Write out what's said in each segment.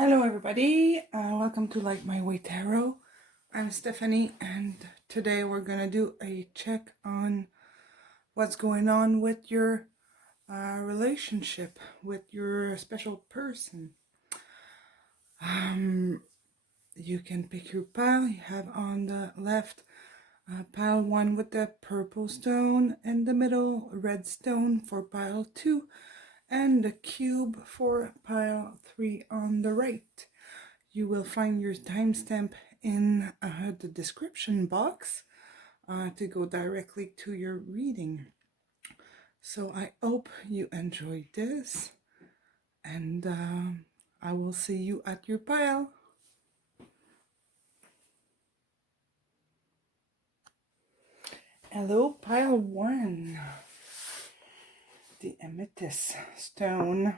Hello everybody, welcome to Like My Way Tarot. I'm Stephanie and today we're going to do a check on what's going on with your relationship with your special person. You can pick your pile. You have on the left pile 1 with the purple stone, in the middle red stone for pile 2, and the cube for pile 3 on the right. You will find your timestamp in the description box to go directly to your reading. So I hope you enjoyed this, and I will see you at your pile. Hello, pile 1. The amethyst stone.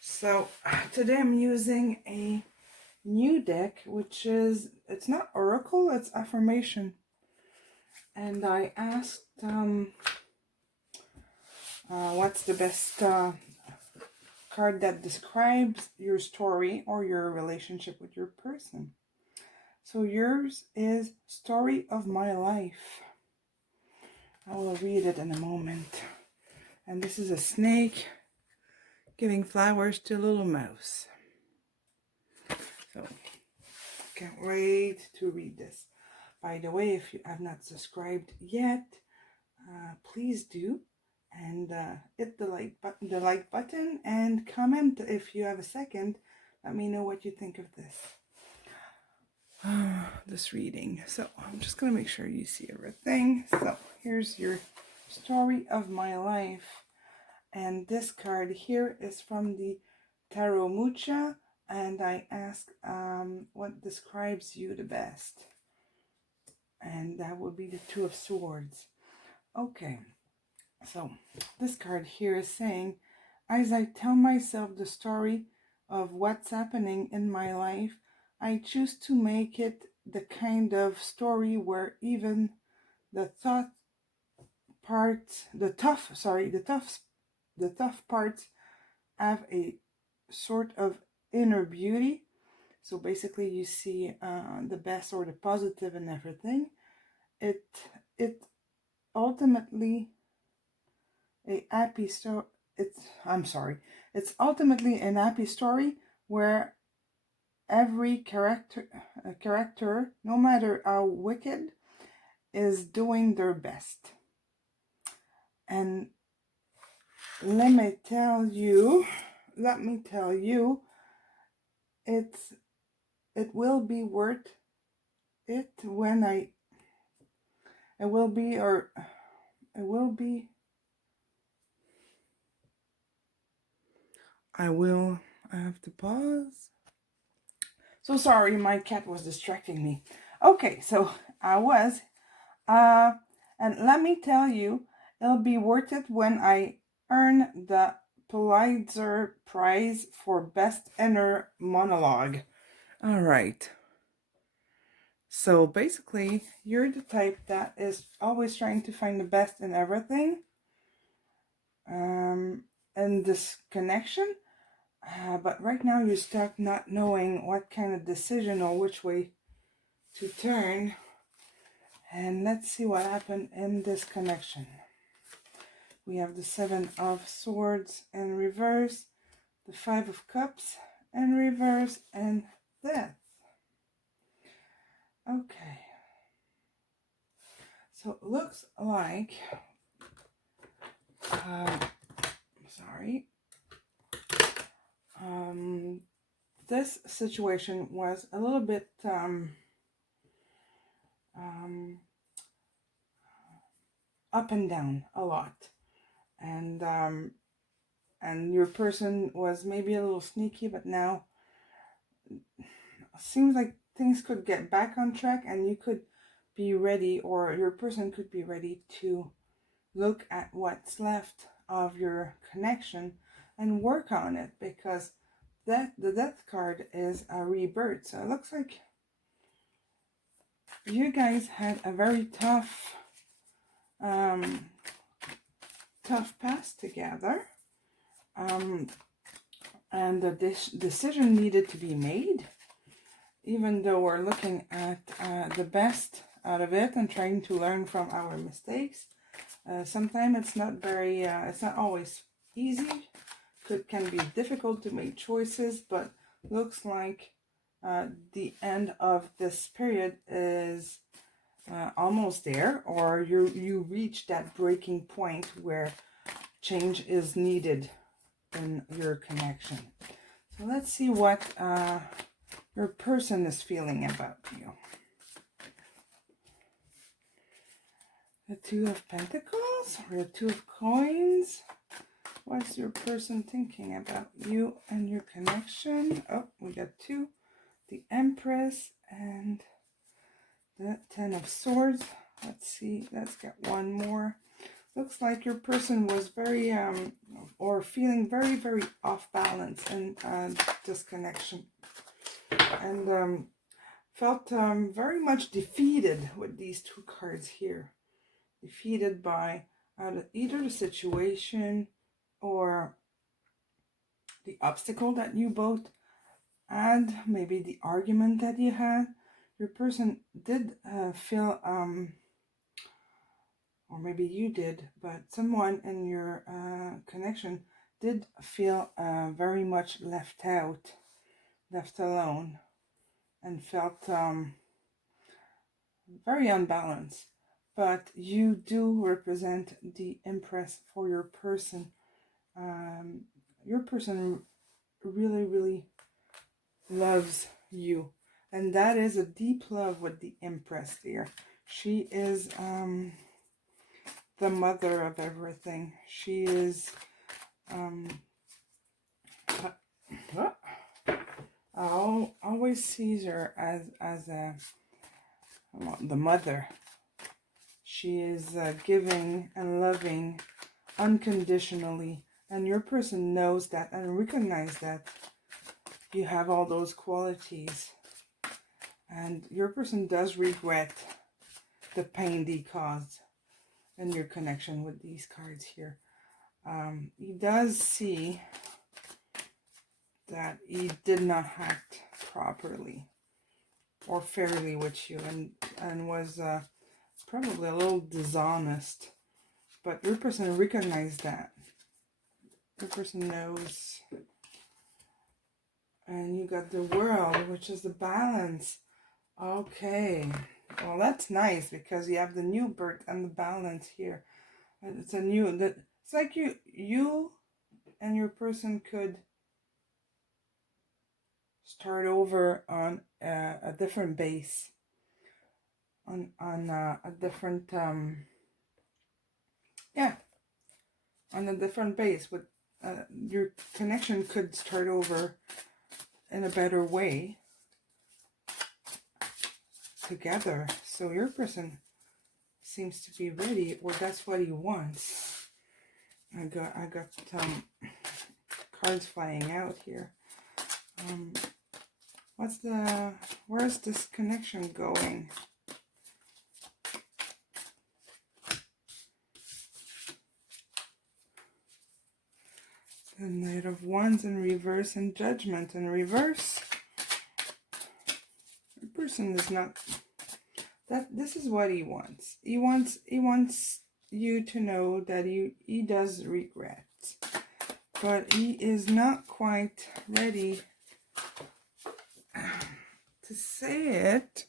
So today I'm using a new deck, which is, it's not oracle, it's affirmation. And I asked what's the best card that describes your story or your relationship with your person. So yours is Story of My Life. I will read it in a moment. And this is a snake giving flowers to a little mouse. So can't wait to read this. By the way, if you have not subscribed yet, please do, and hit the like button and comment if you have a second. Let me know what you think of this reading. So I'm just gonna make sure you see everything. So here's your Story of My Life, and this card here is from the Tarot Mucha, and I ask what describes you the best, and that would be the Two of Swords. Okay, so this card here is saying, as I tell myself the story of what's happening in my life, I choose to make it the kind of story where even the tough parts have a sort of inner beauty. So basically you see the best or the positive in everything. It ultimately a happy story. It's ultimately an happy story where every character, no matter how wicked, is doing their best. And let me tell you, it will be worth it when I have to pause. So sorry, my cat was distracting me. Okay, so and let me tell you, it'll be worth it when I earn the Pulitzer Prize for Best Inner Monologue. All right. So basically, you're the type that is always trying to find the best in everything. In this connection. But right now you're stuck not knowing what kind of decision or which way to turn. And let's see what happened in this connection. We have the Seven of Swords in reverse, the Five of Cups in reverse, and Death. Okay. So it looks like, this situation was a little bit up and down a lot, and your person was maybe a little sneaky, but now it seems like things could get back on track, and you could be ready, or your person could be ready to look at what's left of your connection and work on it, because the Death card is a rebirth. So it looks like you guys had a very tough past together, and this decision needed to be made, even though we're looking at the best out of it and trying to learn from our mistakes. Sometimes it's not it's not always easy. Can be difficult to make choices, but looks like the end of this period is almost there, or you reach that breaking point where change is needed in your connection. So let's see what your person is feeling about you. The Two of Pentacles or the Two of Coins. What's your person thinking about you and your connection? Oh, we got two. The Empress and the Ten of Swords. Let's see. Let's get one more. Looks like your person was very or feeling very, very off balance in this connection, and felt very much defeated with these two cards here. Defeated by either the situation or the obstacle that you both had, maybe the argument that you had. Your person did feel, or maybe you did, but someone in your connection did feel very much left out, left alone, and felt very unbalanced. But you do represent the Empress for your person. Your person really, really loves you. And that is a deep love with the Empress there. She is the mother of everything. She is always sees her as the mother. She is giving and loving unconditionally, and your person knows that and recognizes that you have all those qualities, and your person does regret the pain they caused in your connection with these cards here. He does see that he did not act properly or fairly with you, and was probably a little dishonest, but your person recognized that. Your person knows. And you got the World, which is the balance. Okay, well, that's nice because you have the new birth and the balance here. It's a new, it's like you and your person could start over on a different base, on a different on a different base. With your connection could start over in a better way together. So your person seems to be ready, or that's what he wants. I got cards flying out here. Where's this connection going? The Knight of Wands in reverse and Judgment in reverse. The person is not that. This is what he wants. He wants you to know that he does regret, but he is not quite ready to say it,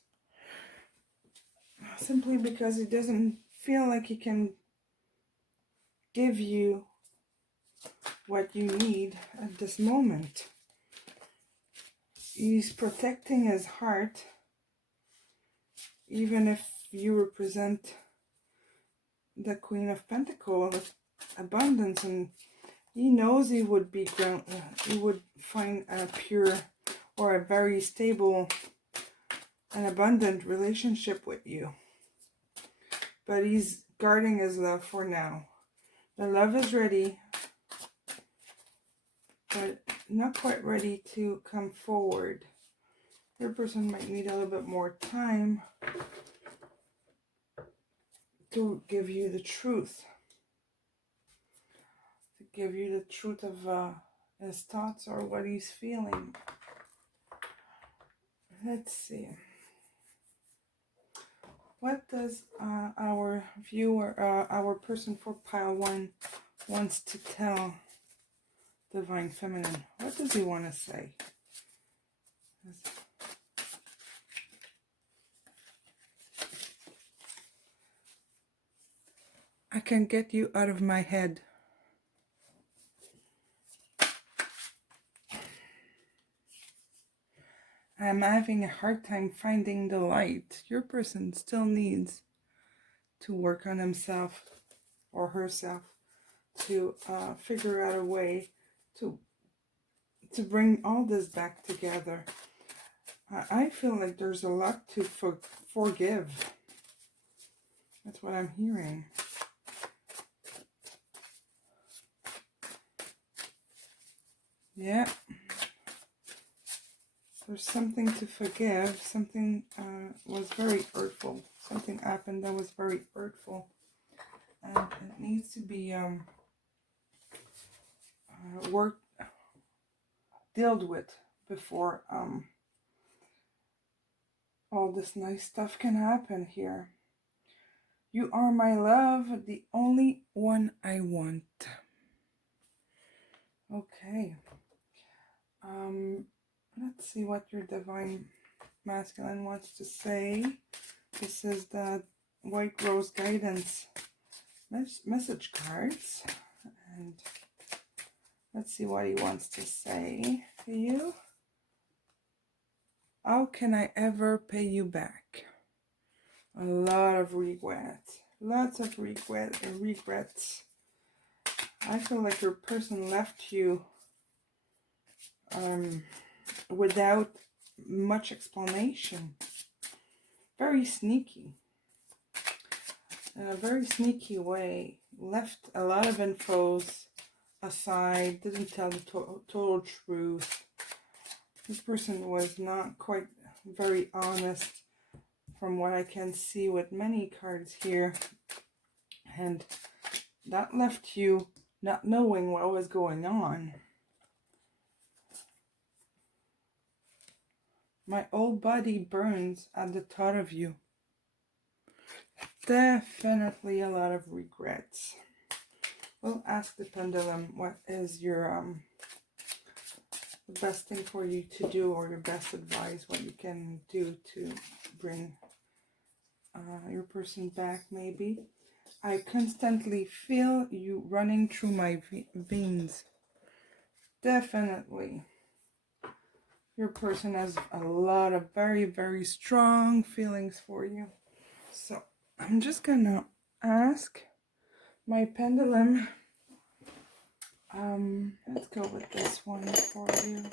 simply because he doesn't feel like he can give you what you need at this moment. He's protecting his heart, even if you represent the Queen of Pentacles, abundance, and he knows he would be he would find a pure or a very stable and abundant relationship with you. But he's guarding his love for now. The love is ready, but not quite ready to come forward. Your person might need a little bit more time to give you the truth. To give you the truth of his thoughts or what he's feeling. Let's see. What does our viewer, our person for pile 1 wants to tell Divine Feminine? What does he want to say? I can get you out of my head. I'm having a hard time finding the light. Your person still needs to work on himself or herself to figure out a way to bring all this back together. I feel like there's a lot to forgive. That's what I'm hearing. Yeah. There's something to forgive. Something was very hurtful. Something happened that was very hurtful. And it needs to be dealt with before all this nice stuff can happen here. You are my love, the only one I want. Okay. Let's see what your Divine Masculine wants to say. This is the White Rose Guidance message cards. And let's see what he wants to say to you. How can I ever pay you back? A lot of regret. Lots of regrets. I feel like your person left you without much explanation. Very sneaky. In a very sneaky way. Left a lot of infos aside. Didn't tell the total truth. This person was not quite very honest from what I can see with many cards here. And that left you not knowing what was going on. My whole body burns at the thought of you. Definitely a lot of regrets. We'll ask the pendulum what is your the best thing for you to do, or your best advice, what you can do to bring your person back. Maybe I constantly feel you running through my veins. Definitely your person has a lot of very, very strong feelings for you. So I'm just gonna ask my pendulum. Let's go with this one for you.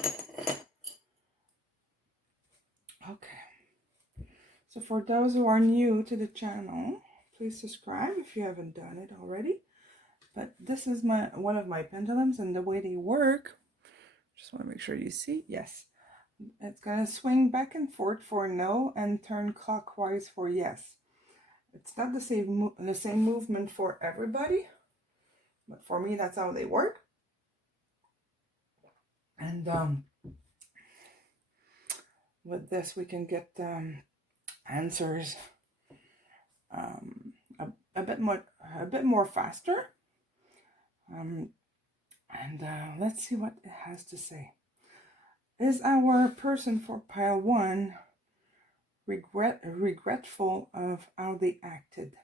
Okay. So for those who are new to the channel, please subscribe if you haven't done it already. But this is one of my pendulums, and the way they work, just want to make sure you see. Yes. It's gonna swing back and forth for no and turn clockwise for yes. It's not the same movement for everybody, but for me that's how they work. And with this we can get answers a bit more faster. And let's see what it has to say. Is our person for pile 1 regretful of how they acted?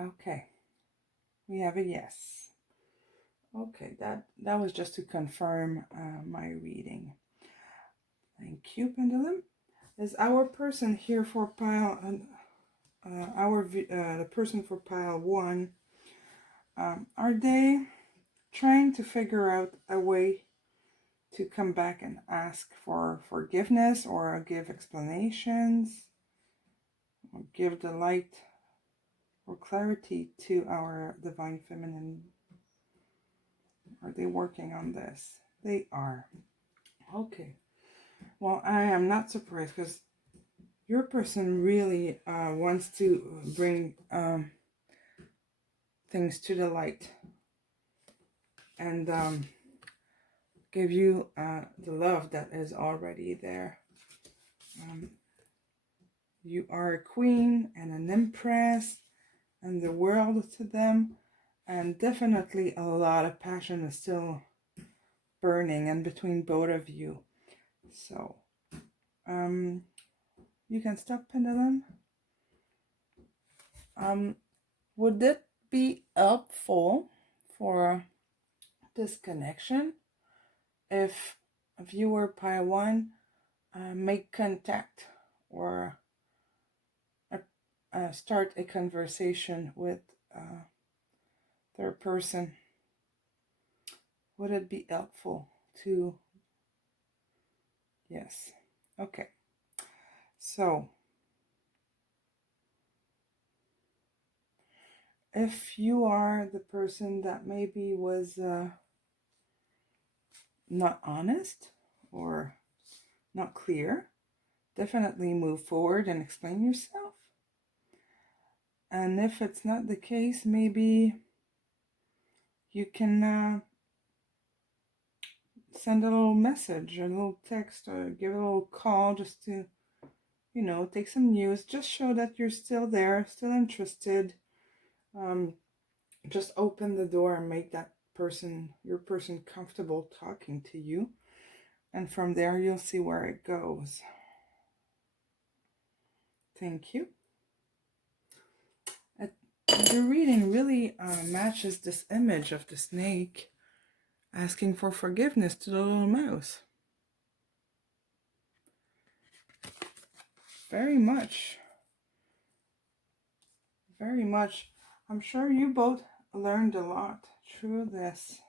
Okay, we have a yes. Okay, that was just to confirm my reading. Thank you, pendulum. Is our person here for pile the person for pile 1? Are they trying to figure out a way to come back and ask for forgiveness, or give explanations, or give the light or clarity to our Divine Feminine? Are they working on this? They are. Okay. Well, I am not surprised, because your person really wants to bring things to the light and give you the love that is already there. You are a queen and an empress and the world to them, and definitely a lot of passion is still burning in between both of you. So you can stop, pendulum. Would it be helpful for this connection if viewer pile 1 make contact or start a conversation with their person? Would it be helpful to? Yes. Okay. So if you are the person that maybe was not honest or not clear, definitely move forward and explain yourself. And if it's not the case, maybe you can send a little message, a little text, or give a little call just to, take some news. Just show that you're still there, still interested. Just open the door and make that your person comfortable talking to you. And from there, you'll see where it goes. Thank you. The reading really matches this image of the snake asking for forgiveness to the little mouse. Very much. Very much. I'm sure you both learned a lot through this.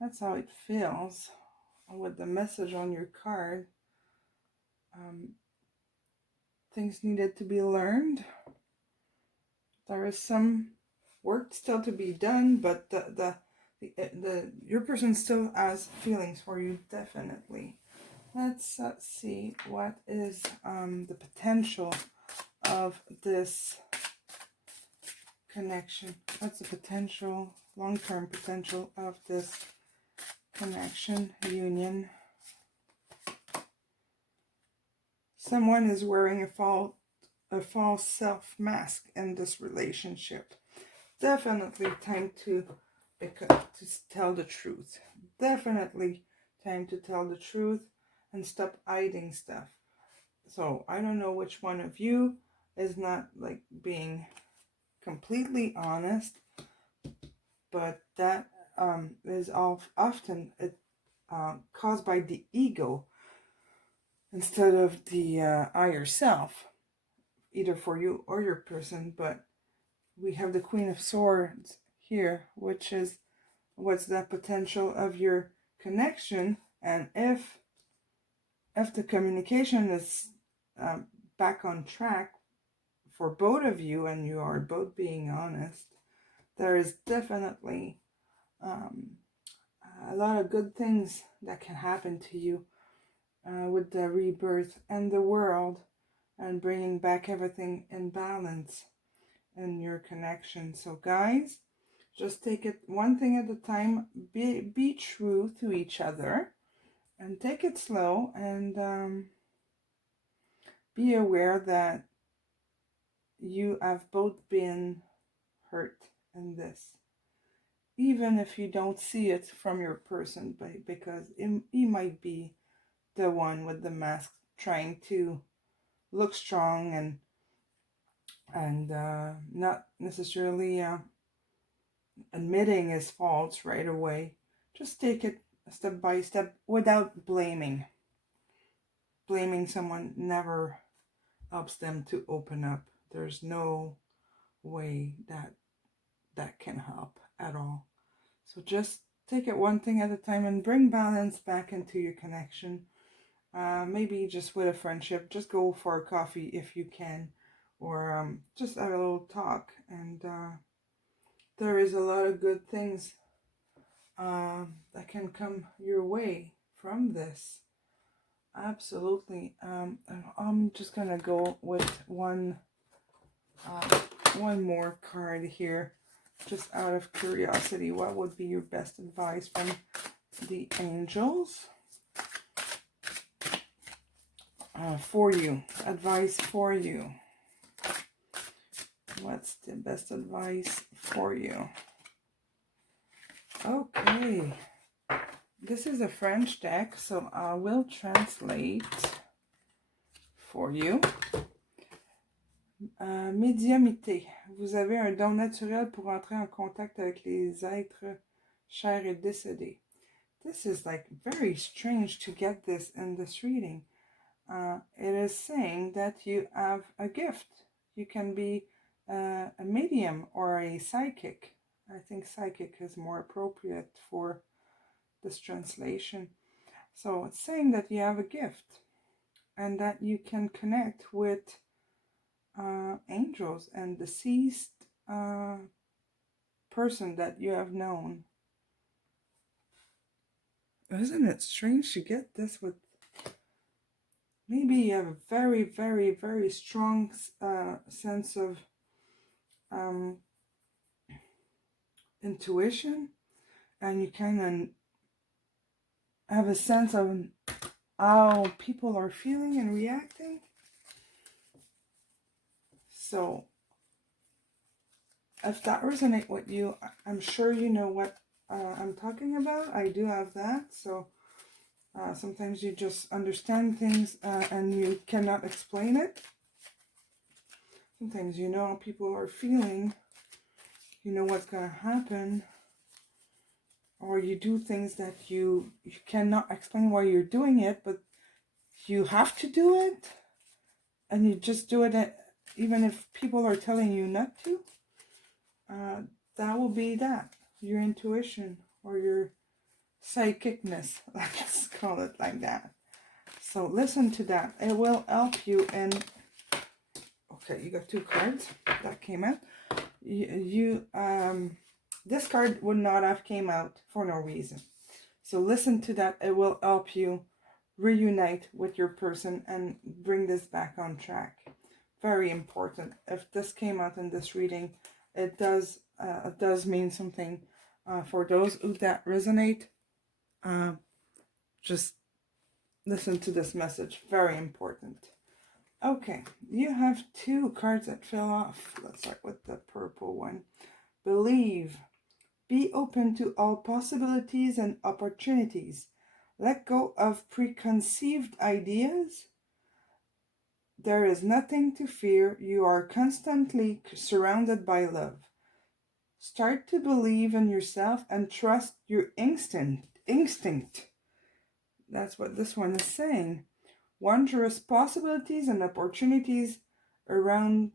That's how it feels with the message on your card. Things needed to be learned. There is some work still to be done, but your person still has feelings for you, definitely. Let's see what is the potential of this connection. What's the potential, long-term potential of this connection, union? Someone is wearing a false self mask in this relationship. Definitely time to tell the truth. Definitely time to tell the truth and stop hiding stuff. So I don't know which one of you is not like being completely honest, but that is often caused by the ego instead of the higher self, either for you or your person. But we have the Queen of Swords here, which is what's the potential of your connection, and if the communication is back on track for both of you and you are both being honest, there is definitely a lot of good things that can happen to you with the rebirth and the world and bringing back everything in balance in your connection. So guys, just take it one thing at a time. Be true to each other and take it slow, and be aware that you have both been hurt in this, even if you don't see it from your person, because he might be the one with the mask trying to look strong and not necessarily admitting his faults right away. Just take it step by step without blaming. Blaming someone never helps them to open up. There's no way that can help at all. So just take it one thing at a time and bring balance back into your connection. Maybe just with a friendship, just go for a coffee if you can, or just have a little talk. And there is a lot of good things that can come your way from this. Absolutely. I'm just gonna go with one more card here Just out of curiosity, what would be your best advice from the angels for you? Advice for you. What's the best advice for you? Okay. This is a French deck, so I will translate for you. Médiumnité. Vous avez un don naturel pour entrer en contact avec les êtres chers et décédés. This is like very strange to get this in this reading. It is saying that you have a gift. You can be a medium or a psychic. I think psychic is more appropriate for this translation. So it's saying that you have a gift and that you can connect with angels and deceased person that you have known. Isn't it strange to get this with maybe you have a very, very, very strong sense of intuition, and you kind of have a sense of how people are feeling and reacting. So if that resonates with you, I'm sure you know what I'm talking about. I do have that. So sometimes you just understand things and you cannot explain it. Sometimes you know people are feeling, you know what's going to happen. Or you do things that you cannot explain why you're doing it, but you have to do it. And you just do it even if people are telling you not to. That will be that. Your intuition or your psychicness. Let's call it like that. So listen to that. It will help you in... Okay, you got 2 cards that came out. This card would not have came out for no reason. So listen to that. It will help you reunite with your person and bring this back on track. Very important. If this came out in this reading, it does mean something for those who that resonate. Just listen to this message. Very important. Okay, you have 2 cards that fell off. Let's start with the purple one. Believe. Be open to all possibilities and opportunities. Let go of preconceived ideas. There is nothing to fear. You are constantly surrounded by love. Start to believe in yourself and trust your instinct. That's what this one is saying. Wondrous possibilities and opportunities around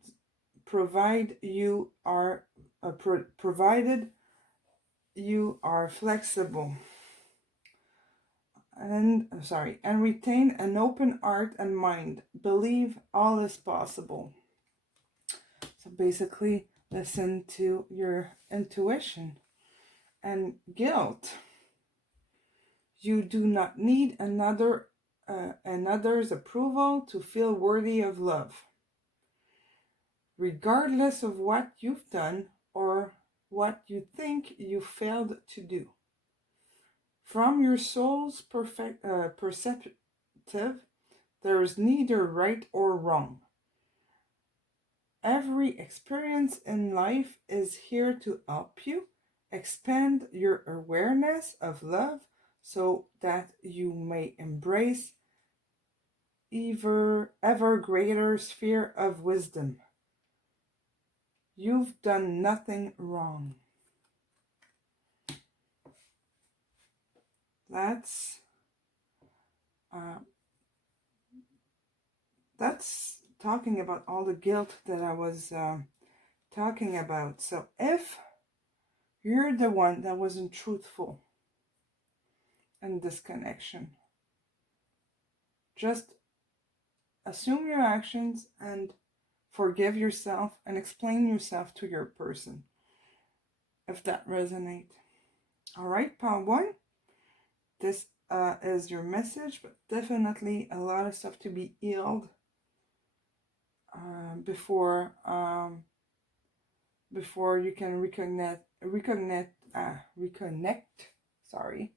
provided you are flexible. And retain an open heart and mind. Believe all is possible. So basically, listen to your intuition. And guilt. You do not need another's approval to feel worthy of love, regardless of what you've done or what you think you failed to do. From your soul's perspective, there is neither right or wrong. Every experience in life is here to help you expand your awareness of love so that you may embrace ever greater sphere of wisdom. You've done nothing wrong. That's talking about all the guilt that I was talking about. So if you're the one that wasn't truthful in this connection, just assume your actions and forgive yourself and explain yourself to your person, if that resonates. All right, pile 1. This is your message, but definitely a lot of stuff to be healed before before you can reconnect, sorry,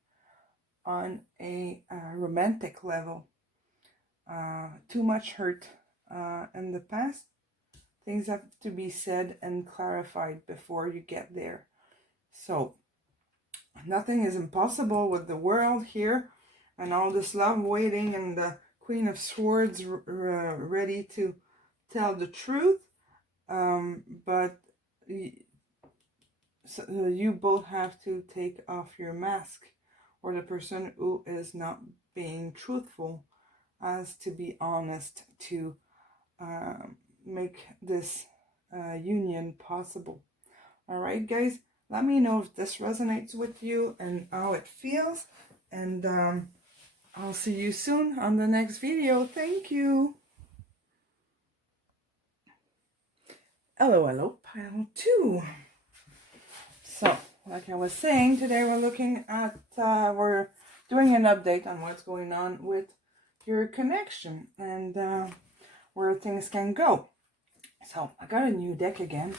on a romantic level. Too much hurt in the past. Things have to be said and clarified before you get there. So nothing is impossible with the world here, and all this love waiting, and the Queen of Swords ready to tell the truth. But so you both have to take off your mask, or the person who is not being truthful has to be honest to make this union possible. All right, guys, let me know if this resonates with you and how it feels, and I'll see you soon on the next video. Thank you. Hello, pile 2. So, like I was saying, today we're looking at, we're doing an update on what's going on with your connection and where things can go. So, I got a new deck again.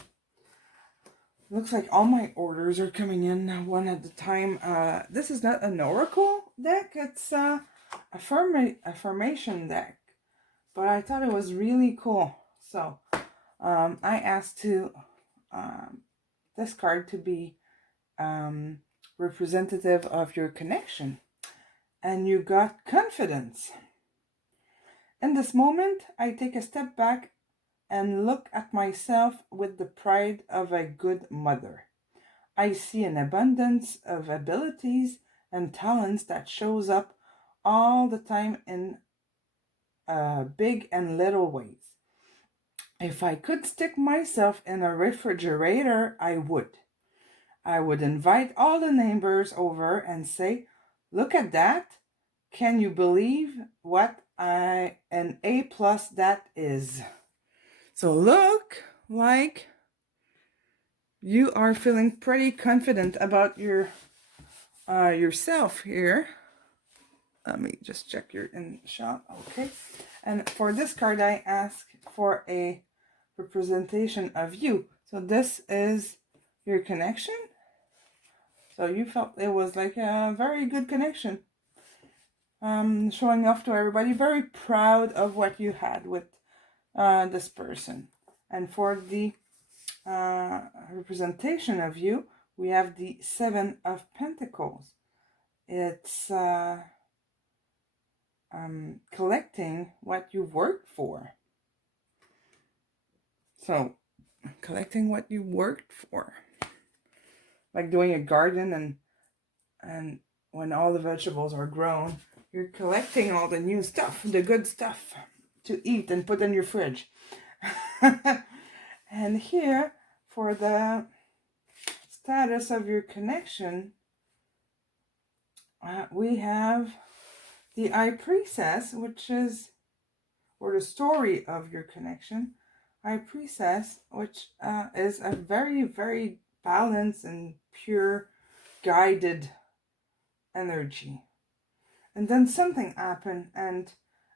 Looks like all my orders are coming in one at a time. This is not an oracle deck, it's a affirmation deck. But I thought it was really cool. So, I asked to this card to be representative of your connection, and you got confidence. In this moment, I take a step back and look at myself with the pride of a good mother. I see an abundance of abilities and talents that shows up all the time in big and little ways. If I could stick myself in a refrigerator, I would. I would invite all the neighbors over and say, look at that. Can you believe what an A+ that is? So look like you are feeling pretty confident about your yourself here. Let me just check your in shot. Okay. And for this card, I ask for a representation of you. So this is your connection. So you felt it was like a very good connection. Showing off to everybody, very proud of what you had with this person. And for the representation of you, we have the 7 of Pentacles. It's collecting what you've worked for. So, collecting what you worked for. Like doing a garden, and when all the vegetables are grown, you're collecting all the new stuff, the good stuff to eat and put in your fridge. And here, for the status of your connection, we have the High Priestess, which is, or the story of your connection, High Priestess, which is a very, very balanced and pure, guided energy. And then something happened and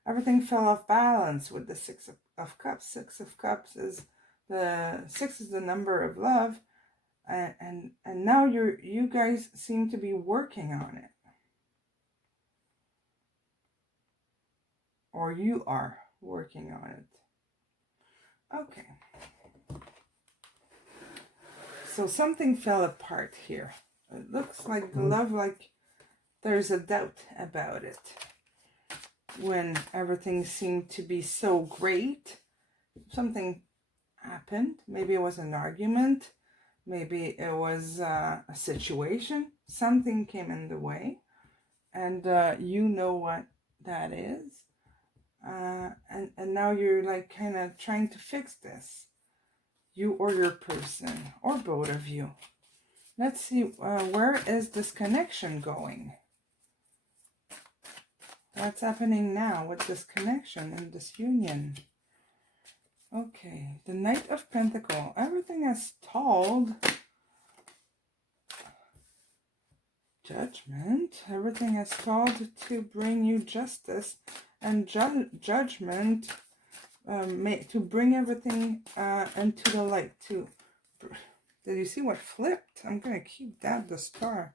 everything fell off balance with the 6 of Cups. 6 of Cups is the 6 is the number of love, and now you guys seem to be working on it, or you are working on it. Okay. So something fell apart here. It looks like the love, like there's a doubt about it. When everything seemed to be so great, something happened. Maybe it was an argument. Maybe it was a situation. Something came in the way. And you know what that is. And now you're like kind of trying to fix this. You or your person, or both of you. Let's see, where is this connection going? What's happening now with this connection and this union? Okay, the Knight of Pentacles. Everything has stalled. Judgment. Everything has stalled to bring you justice and judgment. To bring everything into the light, to did you see what flipped? I'm going to keep that, the star,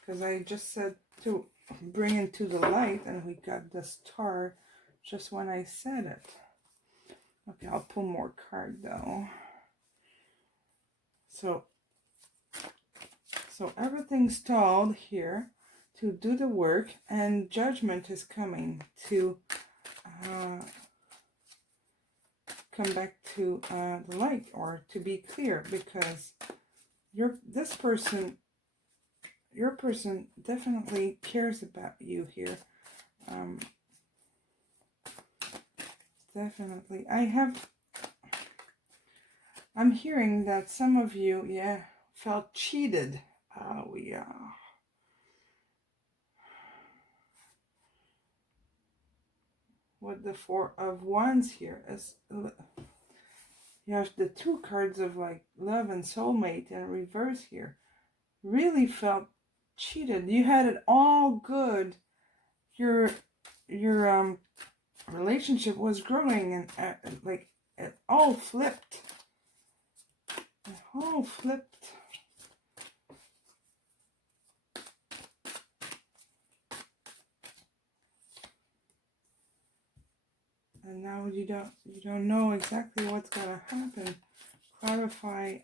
because I just said to bring into the light, and we got the star just when I said it. Okay, I'll pull more card though. So everything's stalled here to do the work, and judgment is coming to come back to the light, or to be clear, because your person definitely cares about you here. Definitely. I'm hearing that some of you, yeah, felt cheated. Oh, yeah. With the Four of Wands here, is you have the two cards of like love and soulmate in reverse here. Really felt cheated. You had it all good. Your relationship was growing, and like it all flipped. It all flipped. And now you don't know exactly what's gonna happen. Clarify,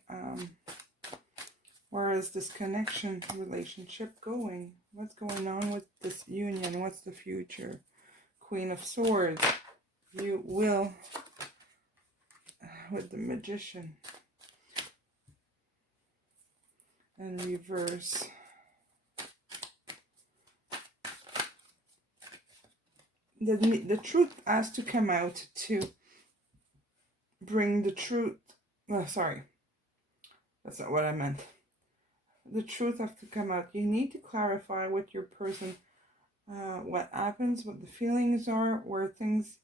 where is this connection relationship going? What's going on with this union? What's the future? Queen of Swords. You will, with the Magician. And reverse. The truth has to come out to bring the truth. Oh, sorry. That's not what I meant. The truth has to come out. You need to clarify with your person what happens, what the feelings are, where things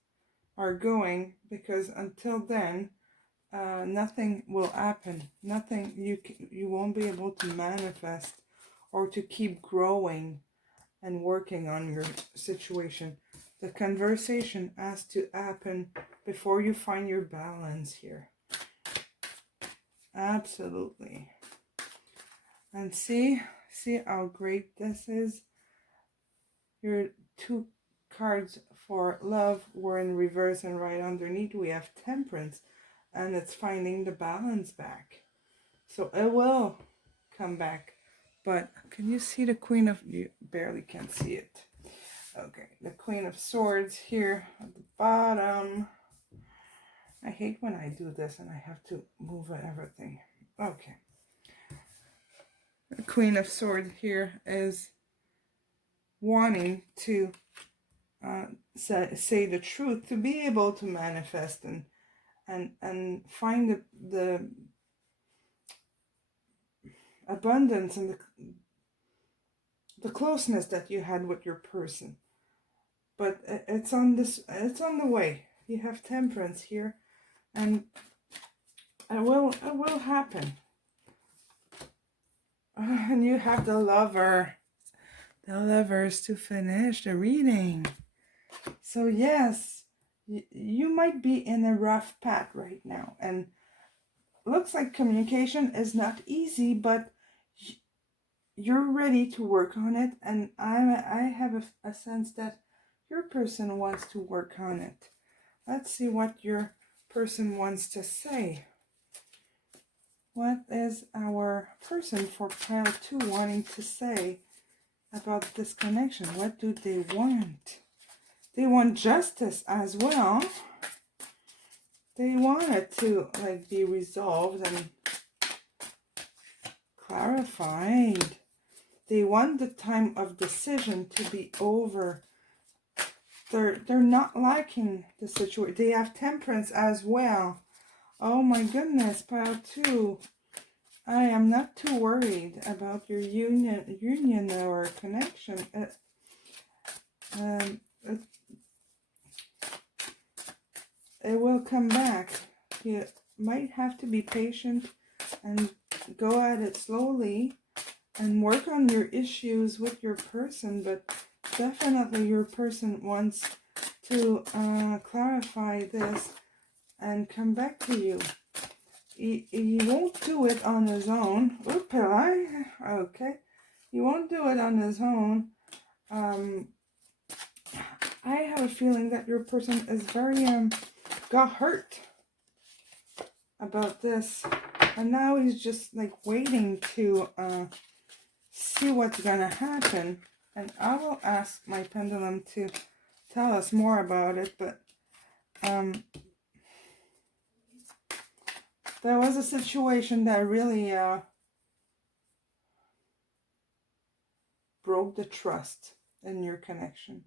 are going, because until then, nothing will happen. Nothing, you won't be able to manifest or to keep growing and working on your situation. The conversation has to happen before you find your balance here. Absolutely. And see how great this is. Your two cards for love were in reverse, and right underneath we have Temperance, and it's finding the balance back. So it will come back. But can you see the Queen of... You barely can see it. Okay, the Queen of Swords here at the bottom. I hate when I do this and I have to move everything. Okay. The Queen of Swords here is wanting to say the truth, to be able to manifest and find the abundance and the closeness that you had with your person. But it's on the way. You have Temperance here, and it will happen. And you have the Lover. The Lovers to finish the reading. So yes, you might be in a rough patch right now, and looks like communication is not easy, but you're ready to work on it, and I have a sense that your person wants to work on it. Let's see what your person wants to say. What is our person for pile 2 wanting to say about this connection? What do they want? They want justice as well. They want it to like be resolved and clarified. They want the time of decision to be over. They're not liking the situation. They have Temperance as well. Oh my goodness, pile 2. I am not too worried about your union or connection. It will come back. You might have to be patient and go at it slowly and work on your issues with your person, but definitely your person wants to clarify this and come back to you. he won't do it on his own. Okay. He won't do it on his own. I have a feeling that your person is very, got hurt about this. And now he's just like waiting to see what's gonna happen. And I will ask my pendulum to tell us more about it. But there was a situation that really broke the trust in your connection.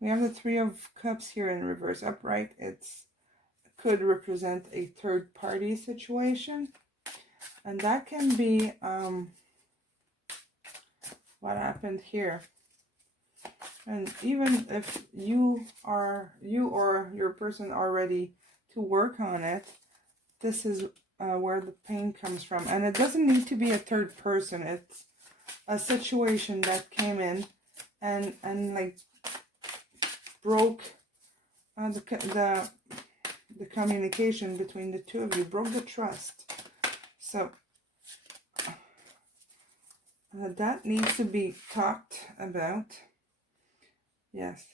We have the Three of Cups here in reverse upright. Could represent a third party situation, and that can be what happened here. And even if you or your person are ready to work on it, this is where the pain comes from. And it doesn't need to be a third person. It's a situation that came in and like broke the communication between the two of you, broke the trust. So that needs to be talked about. Yes.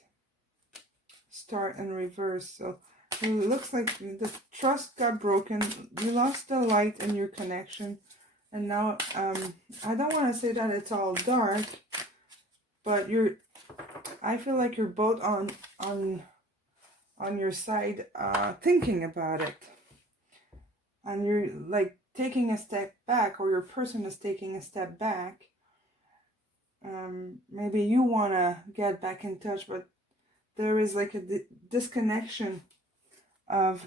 Star in reverse. So it looks like the trust got broken. You lost the light in your connection. And now, I don't want to say that it's all dark, but I feel like you're both on your side, thinking about it. And you're like taking a step back, or your person is taking a step back. Maybe you want to get back in touch, but there is like a disconnection of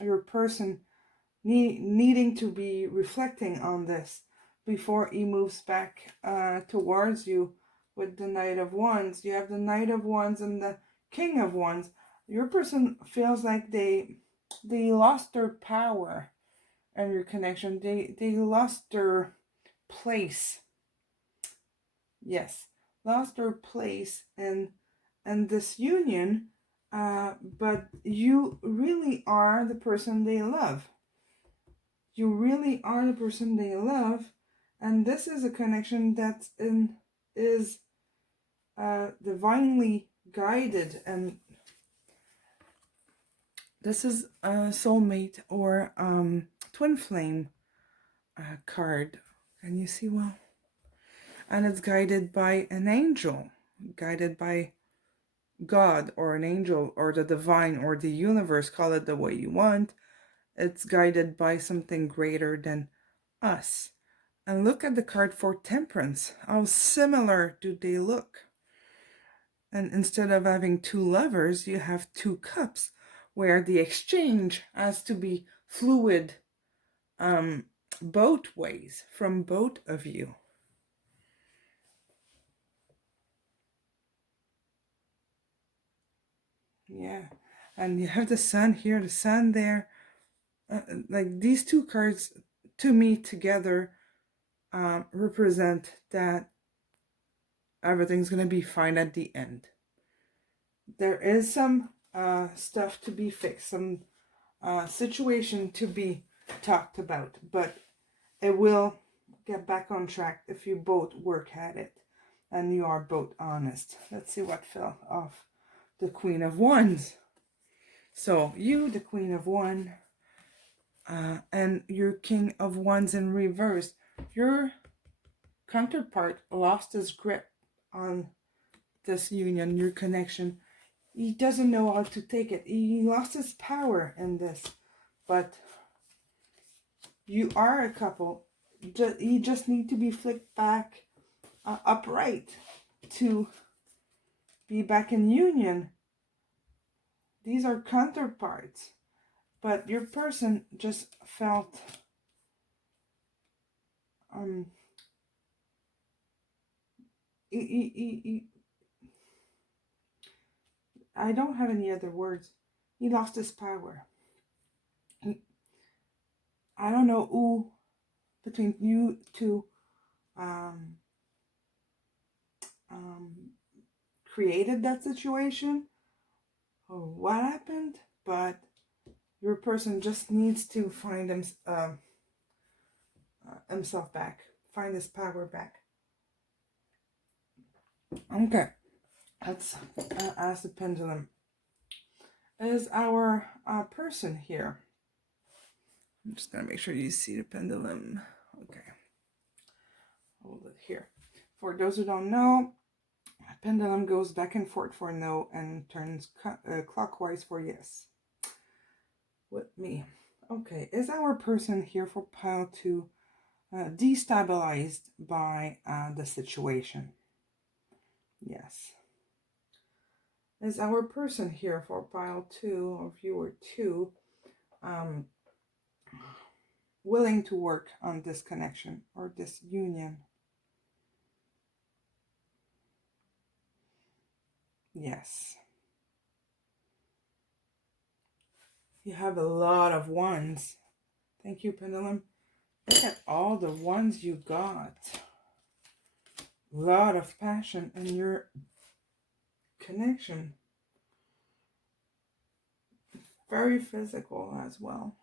your person needing to be reflecting on this before he moves back towards you with the Knight of Wands. You have the Knight of Wands and the King of Wands. Your person feels like they lost their power and your connection. They lost their place. Yes, lost their place in this union, but you really are the person they love. You really are the person they love, and this is a connection that is divinely guided, and this is a soulmate or twin flame card. Can you see well? And it's guided by an angel, guided by God or an angel or the divine or the universe, call it the way you want. It's guided by something greater than us. And look at the card for Temperance. How similar do they look? And instead of having two lovers, you have two cups, where the exchange has to be fluid, both ways, from both of you. Yeah, and you have the Sun here, the Sun there. Like these two cards, to me, together, represent that everything's going to be fine at the end. There is some stuff to be fixed, some situation to be talked about, but it will get back on track if you both work at it and you are both honest. Let's see what fell off. The Queen of Wands. So you, the Queen of Wands, and your King of Wands in reverse. Your counterpart lost his grip on this union, your connection. He doesn't know how to take it. He lost his power in this. But you are a couple. You just need to be flipped back upright to be back in union. These are counterparts. But your person just felt I don't have any other words. He lost his power. I don't know who between you two created that situation or what happened, but Your person just needs to find himself back. Find his power back. Okay. Let's ask the pendulum. Is our person here? I'm just going to make sure you see the pendulum. Okay. Hold it here. For those who don't know, a pendulum goes back and forth for no and turns clockwise for yes. With me. Okay. Is our person here for pile 2 destabilized by the situation? Yes. Is our person here for pile 2 or viewer 2 willing to work on this connection or this union? Yes. You have a lot of ones. Thank you, pendulum. Look at all the ones you got. A lot of passion in your connection. Very physical as well.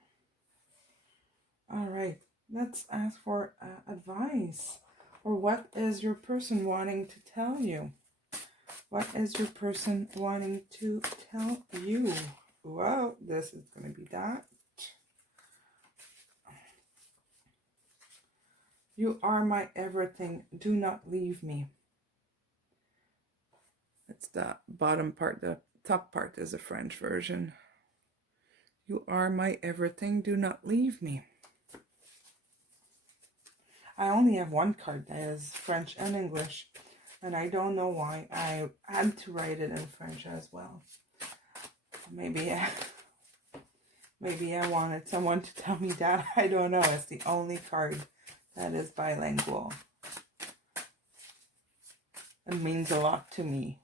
All right. Let's ask for advice. Or what is your person wanting to tell you? What is your person wanting to tell you? Well, this is going to be that. You are my everything. Do not leave me. It's the bottom part. The top part is a French version. You are my everything. Do not leave me. I only have one card that is French and English. And I don't know why. I had to write it in French as well. Maybe I wanted someone to tell me that. I don't know. It's the only card that is bilingual. It means a lot to me.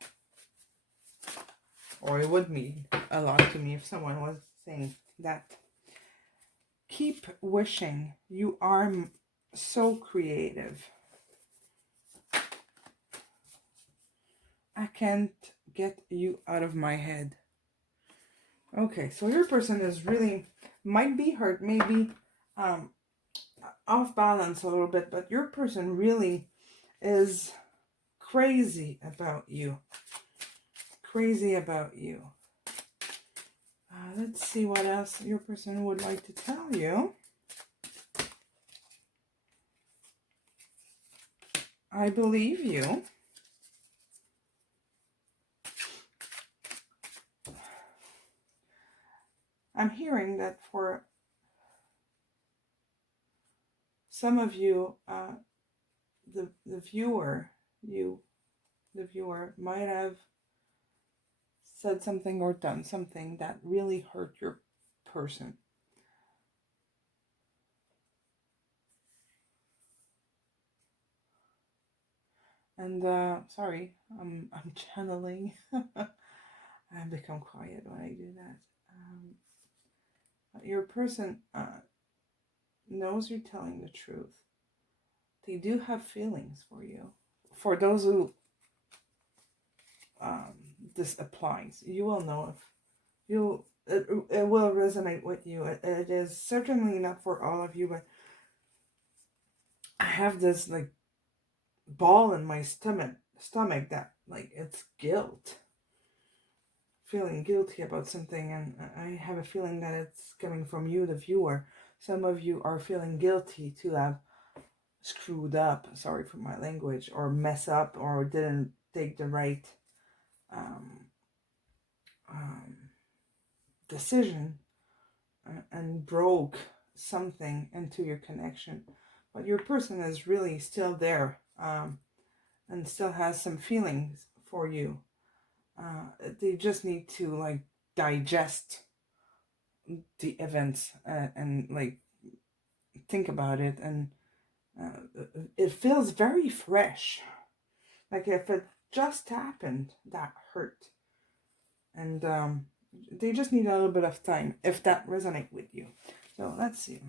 Or it would mean a lot to me if someone was saying that. Keep wishing. You are so creative. I can't get you out of my head. Okay, so your person is really, might be hurt, maybe off balance a little bit, but your person really is crazy about you. Crazy about you. Let's see what else your person would like to tell you. I believe you. I'm hearing that for some of you, the viewer might have said something or done something that really hurt your person. And sorry, I'm channeling. I become quiet when I do that. Your person knows you're telling the truth. They do have feelings for you. For those who this applies, you will know if it will resonate with you. It is certainly not for all of you, but I have this like ball in my stomach that like it's guilt. Feeling guilty about something, and I have a feeling that it's coming from you, the viewer. Some of you are feeling guilty to have screwed up, sorry for my language, or mess up, or didn't take the right decision and broke something into your connection. But your person is really still there and still has some feelings for you. They just need to like digest the events and like think about it, and it feels very fresh, like if it just happened, that hurt, and they just need a little bit of time if that resonates with you. So let's see.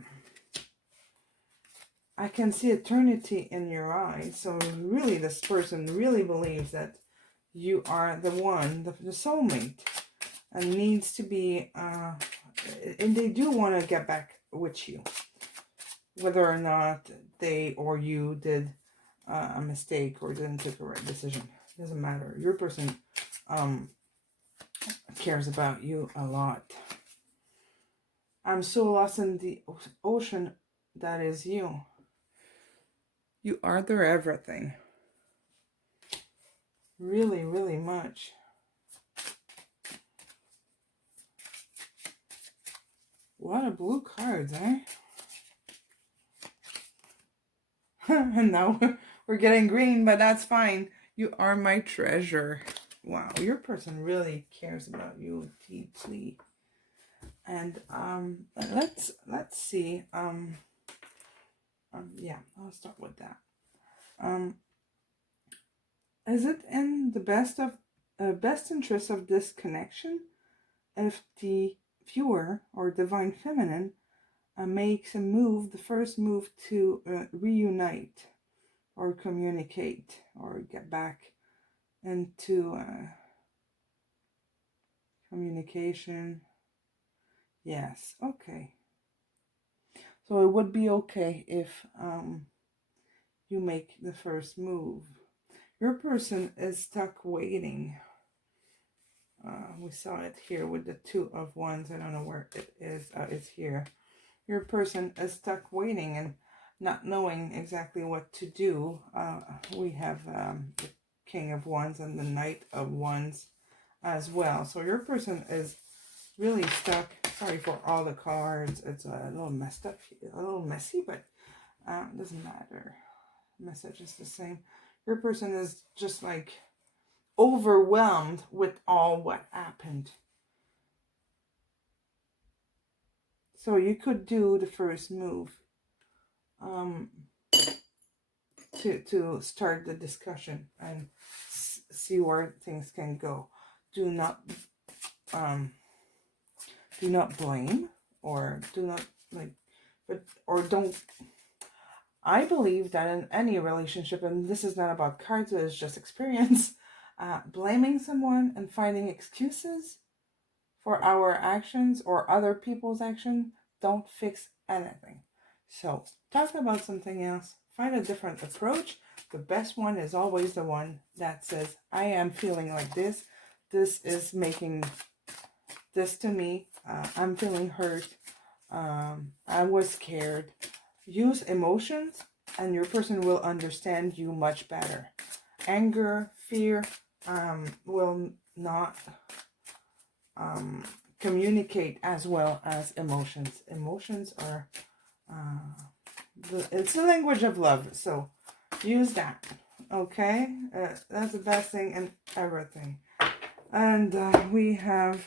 I can see eternity in your eyes. So really this person really believes that you are the one, the soulmate, and needs to be and they do want to get back with you. Whether or not they or you did a mistake or didn't take the right decision. Doesn't matter. Your person cares about you a lot. I'm so lost in the ocean that is you. You are their everything. Really, really much. What a blue cards, eh? And now we're getting green, but that's fine. You are my treasure. Wow, your person really cares about you deeply. And let's see. Yeah, I'll start with that. Is it in the best interest of this connection if the viewer or divine feminine makes a move, the first move to reunite or communicate or get back into communication? Yes, okay. So it would be okay if you make the first move. Your person is stuck waiting. We saw it here with the 2 of Wands. I don't know where it is. It's here. Your person is stuck waiting and not knowing exactly what to do. We have the King of Wands and the Knight of Wands as well. So your person is really stuck. Sorry for all the cards. It's a little messed up, a little messy, but doesn't matter. Message is the same. Your person is just like overwhelmed with all what happened. So you could do the first move to start the discussion and see where things can go. Do not blame, or do not don't. I believe that in any relationship, and this is not about cards, it's just experience, blaming someone and finding excuses for our actions or other people's action don't fix anything. So talk about something else. Find a different approach. The best one is always the one that says, I am feeling like this. This is making this to me. I'm feeling hurt. I was scared. Use emotions and your person will understand you much better. Anger, fear will not communicate as well as emotions. Emotions are it's the language of love, so use that. Okay, that's the best thing and everything. And we have,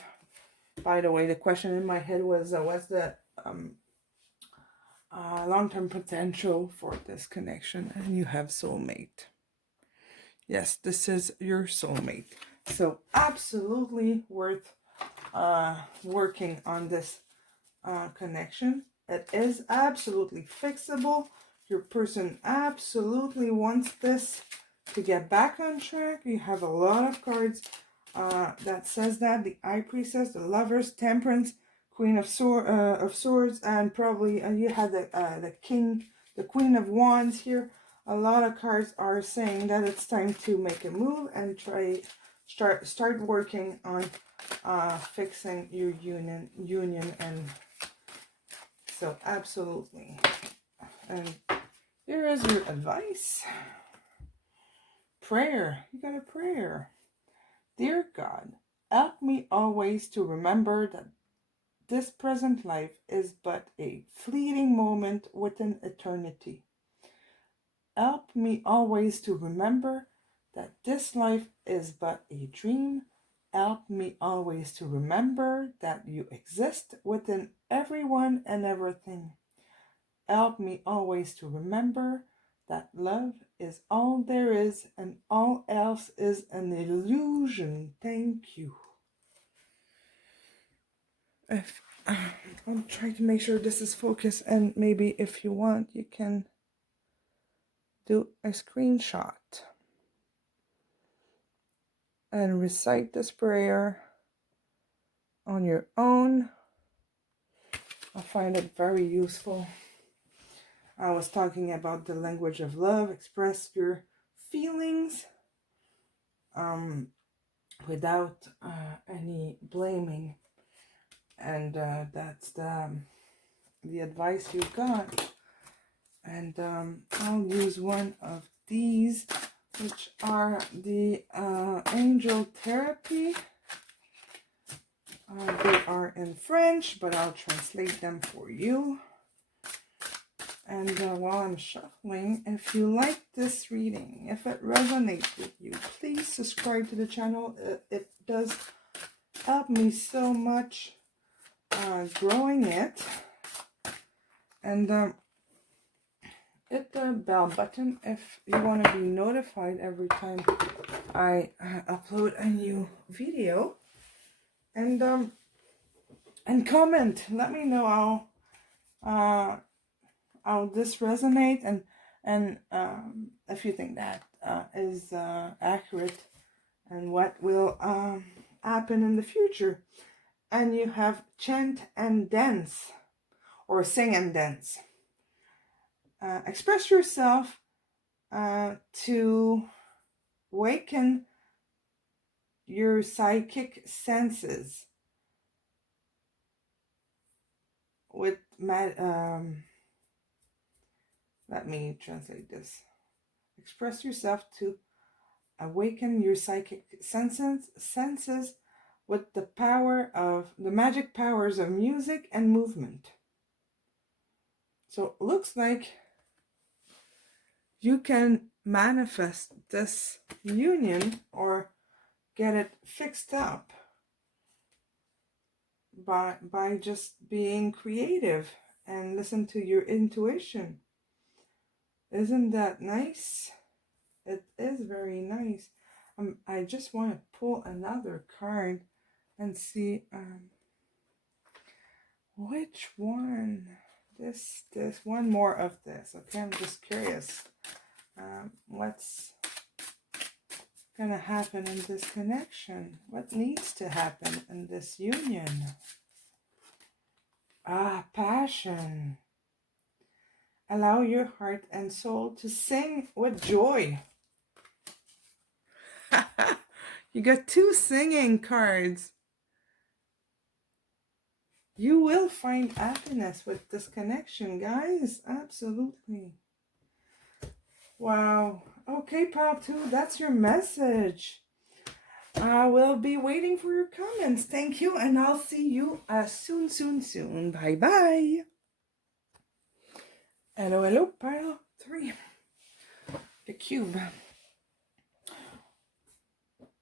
by the way, the question in my head was what's the long-term potential for this connection? And you have soulmate. Yes, this is your soulmate, so absolutely worth working on this connection. It is absolutely fixable. Your person absolutely wants this to get back on track. You have a lot of cards that says that. The High Priestess, the Lovers, Temperance, Queen of Swords, and probably you had the King, the Queen of Wands here. A lot of cards are saying that it's time to make a move and start working on fixing your union. And so absolutely. And here is your advice. Prayer. You got a prayer. Dear God, help me always to remember that this present life is but a fleeting moment within eternity. Help me always to remember that this life is but a dream. Help me always to remember that you exist within everyone and everything. Help me always to remember that love is all there is and all else is an illusion. Thank you. I'll try to make sure this is focused, and maybe if you want, you can do a screenshot and recite this prayer on your own. I find it very useful. I was talking about the language of love. Express your feelings without any blaming. And that's the advice you got. And I'll use one of these, which are the angel therapy. They are in French, but I'll translate them for you. And while I'm shuffling, if you like this reading, if it resonates with you, please subscribe to the channel. It does help me so much growing it. And hit the bell button if you want to be notified every time I upload a new video. And comment. Let me know how this resonate, and if you think that is accurate, and what will happen in the future. And you have chant and dance, or sing and dance. Express yourself to awaken your psychic senses with let me translate this. Express yourself to awaken your psychic senses with the power of the magic powers of music and movement. So it looks like you can manifest this union or get it fixed up by just being creative and listen to your intuition. Isn't that nice? It is very nice. I just want to pull another card and see which one. This one more of this. Okay, I'm just curious. What's gonna happen in this connection? What needs to happen in this union? Passion. Allow your heart and soul to sing with joy. You got 2 singing cards. You will find happiness with this connection, guys. Absolutely. Wow. Okay, pile 2, that's your message. I will be waiting for your comments. Thank you, and I'll see you soon. Bye-bye. Hello, pile 3. The cube.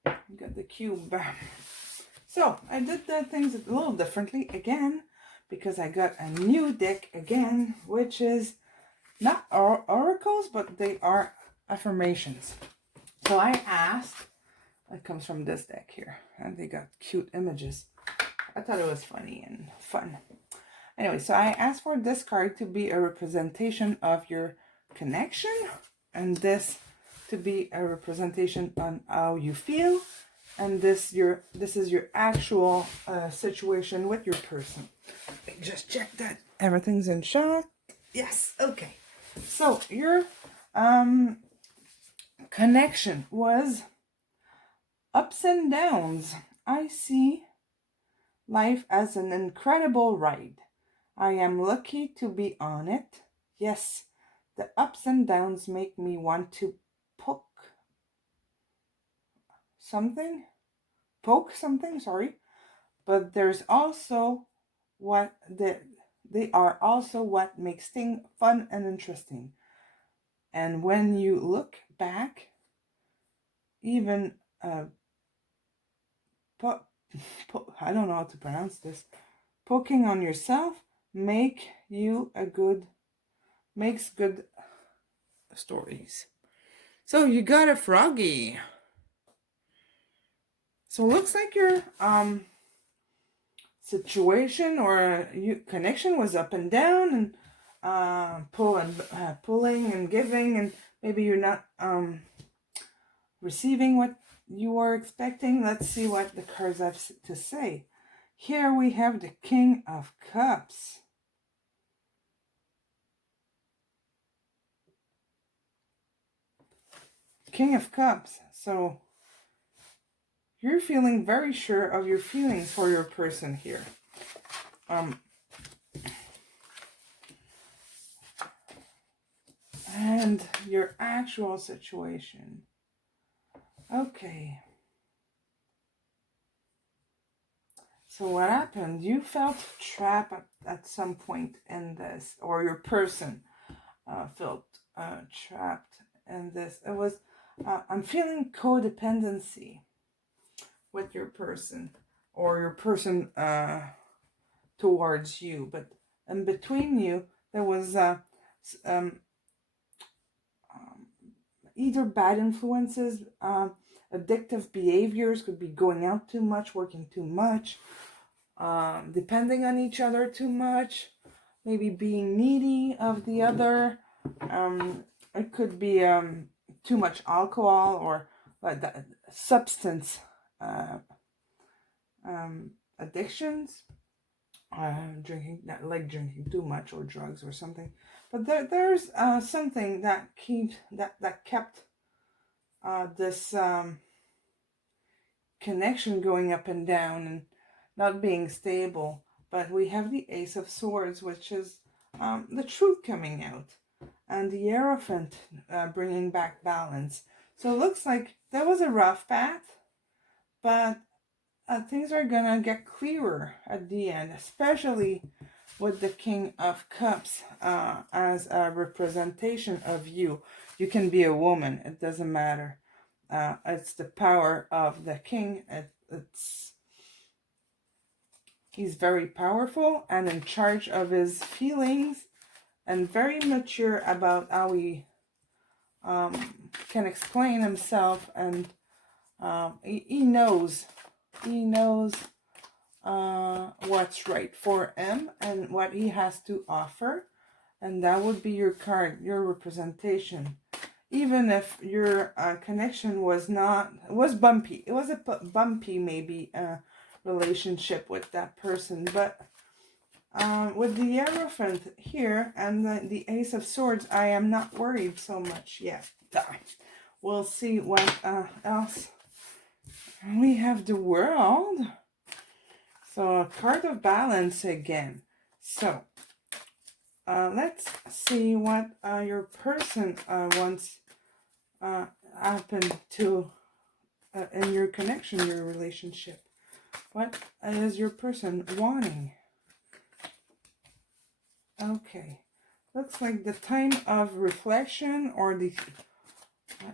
You got the cube. So, I did the things a little differently again, because I got a new deck again, which is not oracles, but they are affirmations. So I asked, it comes from this deck here, and they got cute images. I thought it was funny and fun. Anyway, so I asked for this card to be a representation of your connection, and this to be a representation on how you feel, and this is your actual situation with your person. Let me just check that everything's in shot. Yes, okay. So your connection was ups and downs. I see life as an incredible ride. I am lucky to be on it. Yes, the ups and downs make me want to poke something, sorry. But there's also they are also what makes things fun and interesting. And when you look back, even I don't know how to pronounce this, poking on yourself makes good stories. So you got a froggy. So it looks like your situation or connection was up and down, and pulling and giving, and maybe you're not receiving what you were expecting. Let's see what the cards have to say. Here we have the King of Cups. King of Cups. So you're feeling very sure of your feelings for your person here. And your actual situation. Okay. So what happened? You felt trapped at some point in this, or your person felt trapped in this. It was, I'm feeling codependency with your person, or your person towards you. But in between you, there was either bad influences, addictive behaviors, could be going out too much, working too much, depending on each other too much, maybe being needy of the other. It could be too much alcohol or substance addictions, drinking too much, or drugs or something. But there's something that kept this connection going up and down and not being stable. But we have the Ace of Swords, which is the truth coming out, and the Hierophant bringing back balance. So it looks like there was a rough path, but things are gonna get clearer at the end, especially with the King of Cups as a representation of you. You can be a woman, it doesn't matter. It's the power of the king. He's very powerful and in charge of his feelings, and very mature about how he can explain himself, and he knows what's right for him and what he has to offer. And that would be your card, your representation. Even if your connection was bumpy, it was a bumpy maybe relationship with that person, but with the Hierophant here and the Ace of Swords, I am not worried so much yet. We'll see what else. We have the World. So a card of balance again. So let's see what your person wants happen to in your connection, your relationship. What is your person wanting? Okay, looks like the time of reflection, or the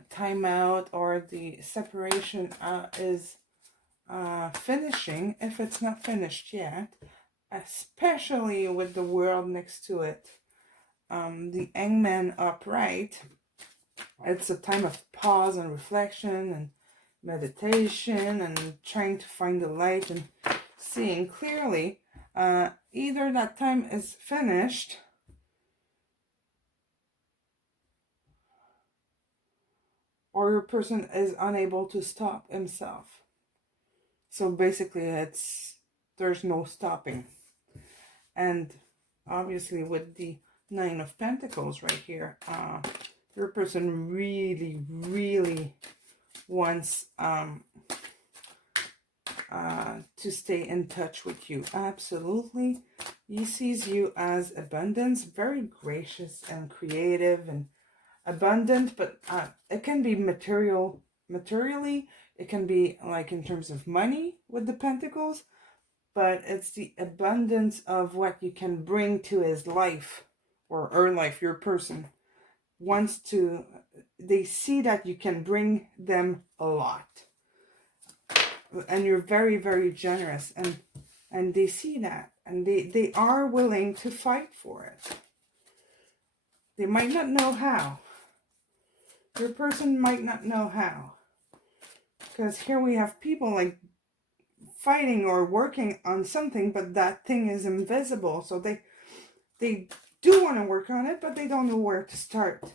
time out, or the separation is finishing, if it's not finished yet, especially with the World next to it. The Hangman upright, it's a time of pause and reflection and meditation and trying to find the light and seeing clearly. Either that time is finished, or your person is unable to stop himself. So basically there's no stopping. And obviously with the Nine of Pentacles right here, your person really, really wants to stay in touch with you. Absolutely. He sees you as abundance, very gracious and creative and abundant, but it can be materially, it can be like in terms of money with the Pentacles, but it's the abundance of what you can bring to his life or her life. Your person wants to, they see that you can bring them a lot. And you're very, very generous. And they see that. And they are willing to fight for it. They might not know how. Your person might not know how. Because here we have people like fighting or working on something, but that thing is invisible. So they do want to work on it, but they don't know where to start.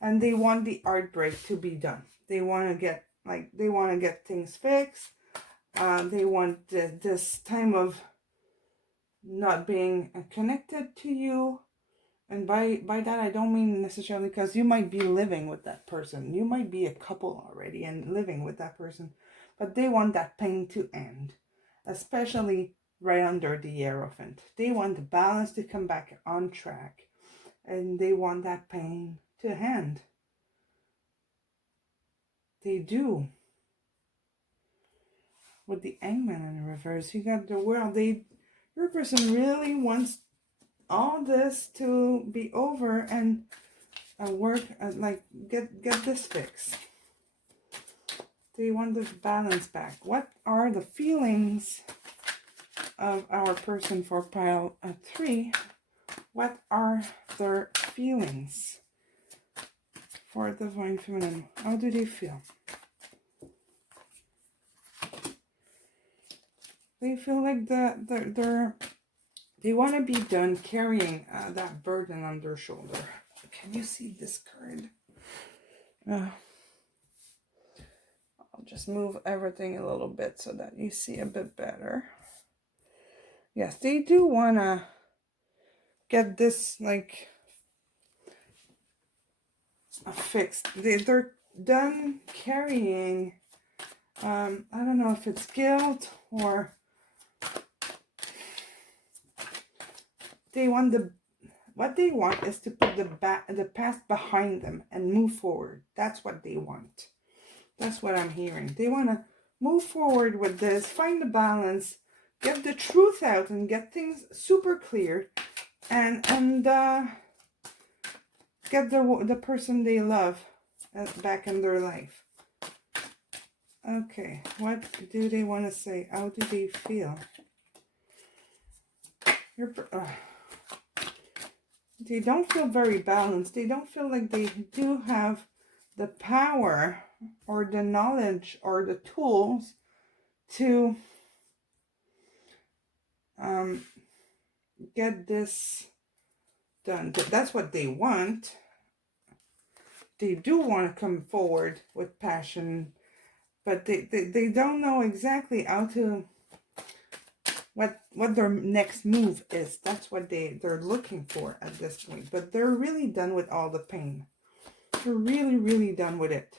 And they want the heartbreak to be done. They want to get things fixed. They want this time of not being connected to you. And by that, I don't mean necessarily because you might be living with that person. You might be a couple already and living with that person. But they want that pain to end. Especially right under the Hierophant. They want the balance to come back on track. And they want that pain to end. They do. With the Hangman in reverse, you got the World. Your person really wants all this to be over and work, like get this fixed. They want the balance back. What are the feelings of our person for pile 3? What are their feelings for Divine Feminine? How do they feel? They feel like they want to be done carrying that burden on their shoulder. Can you see this card? I'll just move everything a little bit so that you see a bit better. Yes, they do want to get this like fixed. They're done carrying, I don't know if it's guilt or they want what they want is to put the past behind them and move forward. That's what they want. That's what I'm hearing. They want to move forward with this, find the balance, get the truth out and get things super clear and get the person they love back in their life. Okay, what do they want to say? How do they feel? They don't feel very balanced. They don't feel like they do have the power or the knowledge or the tools to get this done. But that's what they want. They do want to come forward with passion, but they don't know exactly how to what their next move is. That's what they're looking for at this point. But they're really done with all the pain. They're really done with it.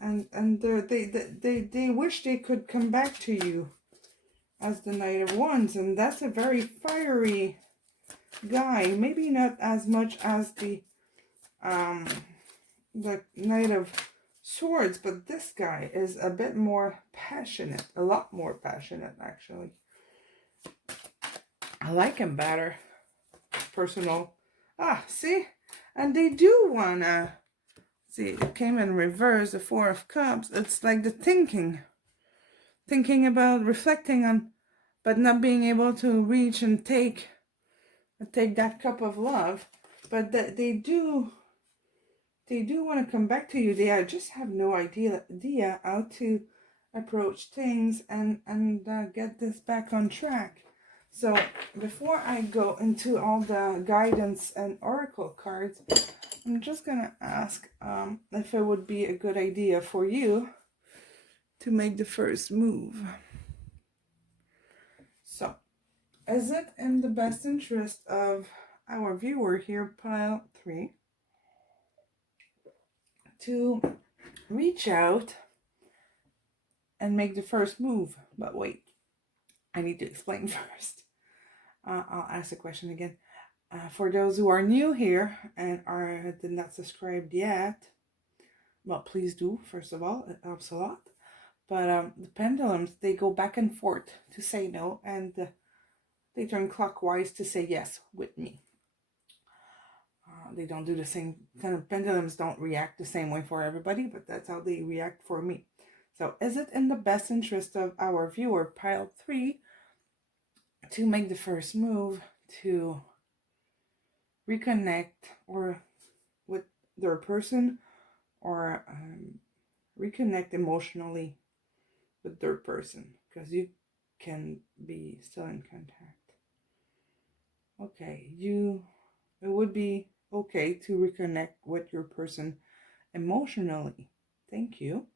And they wish they could come back to you as the Knight of Wands, and that's a very fiery guy. Maybe not as much as the Knight of Swords, but this guy is a bit more passionate, a lot more passionate actually. I like him better. Personal. See? And they do wanna see, it came in reverse, the Four of Cups. It's like the thinking about, reflecting on, but not being able to reach and take that cup of love. But they do want to come back to you. They just have no idea how to approach things and get this back on track. So before I go into all the guidance and oracle cards, I'm just going to ask if it would be a good idea for you to make the first move. So, is it in the best interest of our viewer here, pile 3, to reach out and make the first move? But wait, I need to explain first. I'll ask the question again. For those who are new here and did not subscribe yet, well, please do, first of all. It helps a lot. But the pendulums, they go back and forth to say no, and they turn clockwise to say yes with me. They don't do the same kind of, pendulums don't react the same way for everybody, but that's how they react for me. So is it in the best interest of our viewer, pile 3, to make the first move to reconnect or with their person or reconnect emotionally with their person? Because you can be still in contact. Okay, it would be okay to reconnect with your person emotionally. Thank you.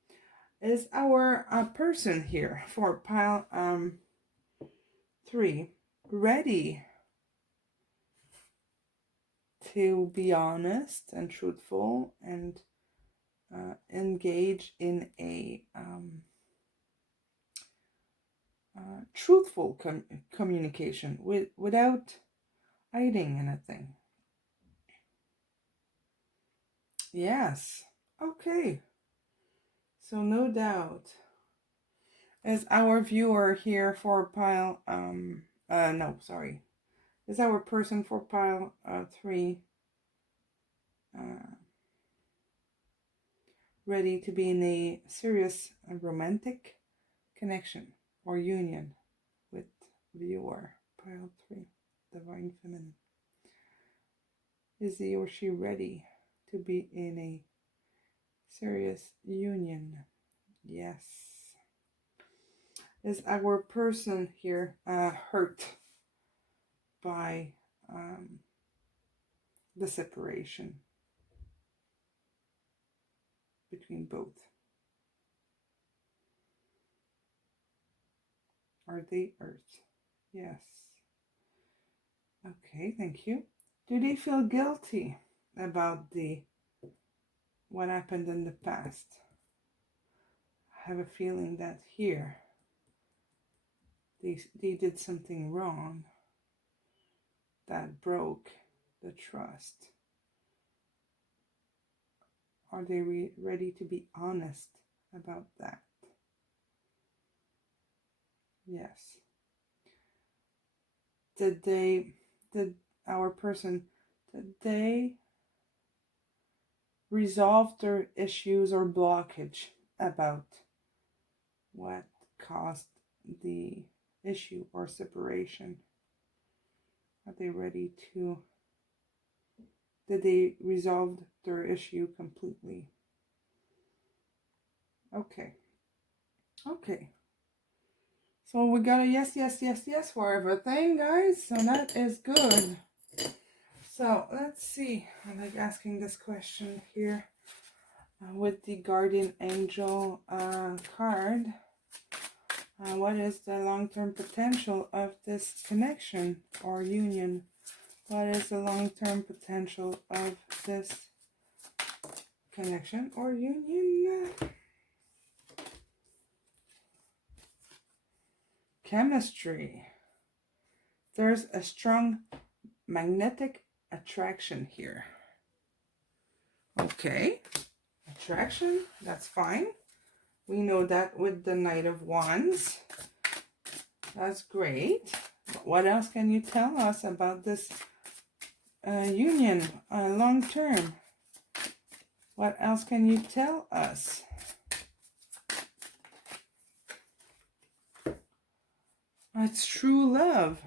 Is our person here for pile 3 ready to be honest and truthful and engage in a truthful communication without hiding anything. Yes. Okay. So no doubt, is our viewer here for pile is our person for pile 3 ready to be in a serious romantic connection or union with viewer pile 3, divine feminine? Is he or she ready to be in a serious union? Yes. Is our person here hurt by the separation between both? Are they hurt? Yes. Okay, thank you. Do they feel guilty about what happened in the past? I have a feeling that here they did something wrong that broke the trust. Are they ready to be honest about that? Yes. Did our person resolve their issues or blockage about what caused the issue or separation? Are they ready to? Did they resolve their issue completely? Okay. Okay. So we got a yes, yes, yes, yes for everything, guys. So that is good. So let's see. I like asking this question here with the guardian angel card. What is the long-term potential of this connection or union? What is the long-term potential of this connection or union? Chemistry. There's a strong magnetic attraction here. Okay. Attraction, that's fine. We know that with the Knight of Wands. That's great. But what else can you tell us about this union long term? What else can you tell us? It's true love.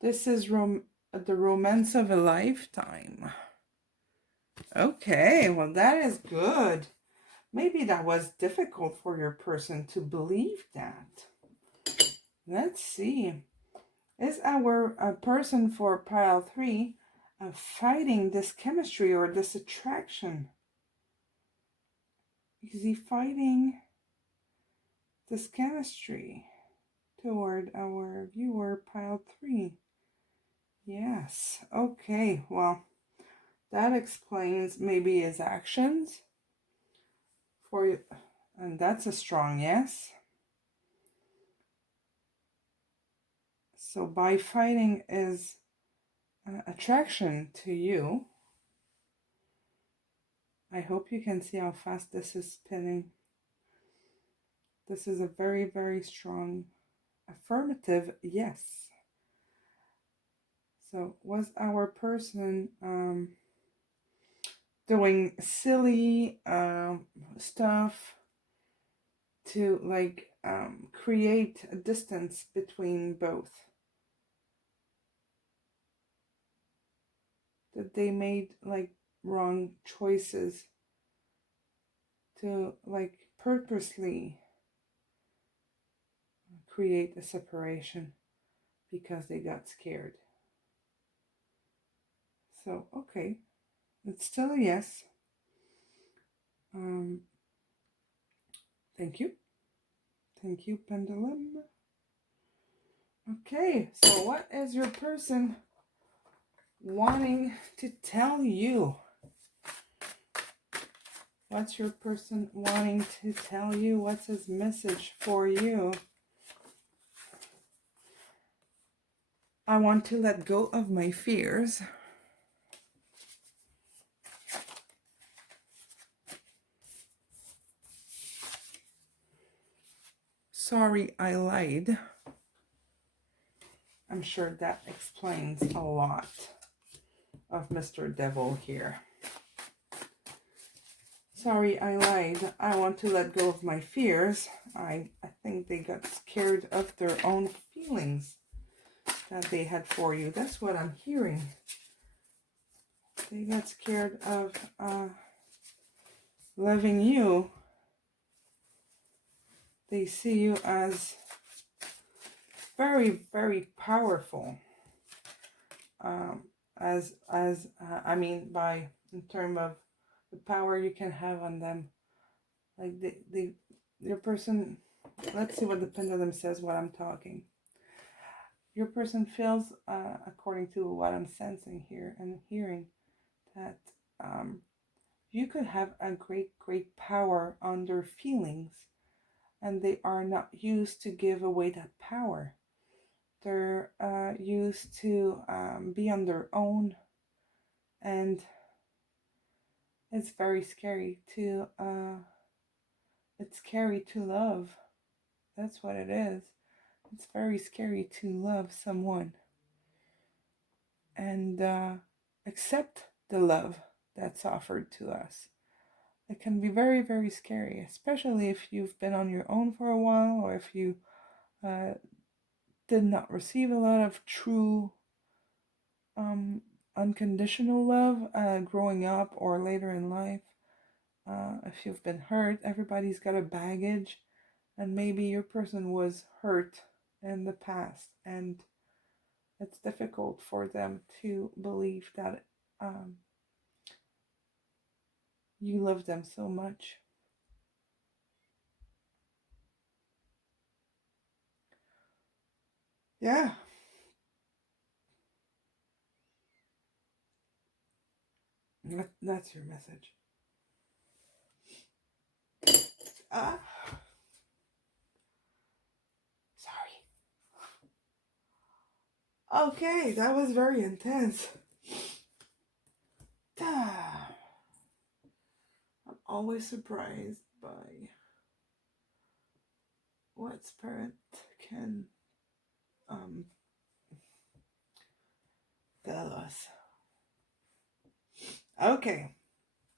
This is the romance of a lifetime. Okay, well that is good. Maybe that was difficult for your person to believe that. Let's see. Is our person for pile 3 fighting this chemistry or this attraction? Is he fighting this chemistry toward our viewer pile 3? Yes. Okay, well, that explains maybe his actions for you, and that's a strong yes. So by fighting his attraction to you, I hope you can see how fast this is spinning. This is a very, very strong affirmative yes. So was our person doing silly stuff to like create a distance between both? That they made like wrong choices to like purposely create a separation because they got scared? So okay, it's still a yes. Thank you, pendulum. Okay, so what is your person wanting to tell you? What's your person wanting to tell you? What's his message for you? I want to let go of my fears. Sorry, I lied. I'm sure that explains a lot of Mr. Devil here. Sorry, I lied. I want to let go of my fears. I think they got scared of their own feelings that they had for you. That's what I'm hearing. They got scared of loving you. They see you as very, very powerful. I mean, by in terms of the power you can have on them. Like your person, let's see what the pendulum says while I'm talking. Your person feels, according to what I'm sensing here and hearing, that you could have a great, great power on their feelings, and they are not used to give away that power. They're used to be on their own, and it's very scary to it's scary to love. That's what it is. It's very scary to love someone and accept the love that's offered to us. It can be very, very scary, especially if you've been on your own for a while, or if you did not receive a lot of true unconditional love growing up or later in life. If you've been hurt, everybody's got a baggage, and maybe your person was hurt in the past, and it's difficult for them to believe that you love them so much. Yeah. That's your message. Sorry. Okay, that was very intense. I'm always surprised by what spirit can tell us. Okay,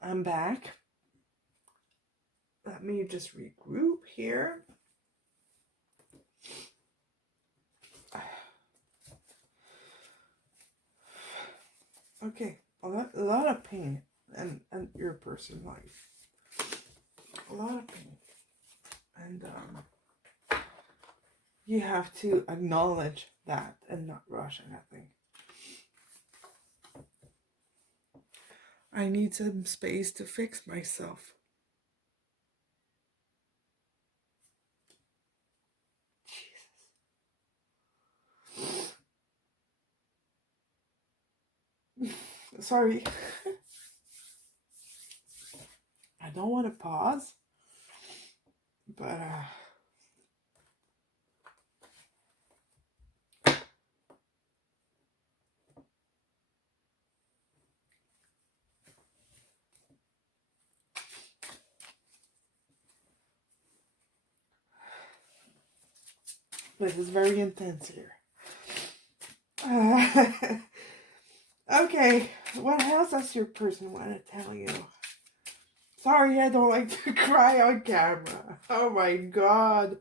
I'm back. Let me just regroup here. Okay, a lot of pain and your personal life. A lot of pain. And you have to acknowledge that and not rush anything. I need some space to fix myself. Jesus. Sorry. I don't want to pause, but this is very intense here. Okay, what else does your person want to tell you? Sorry, I don't like to cry on camera. Oh my god.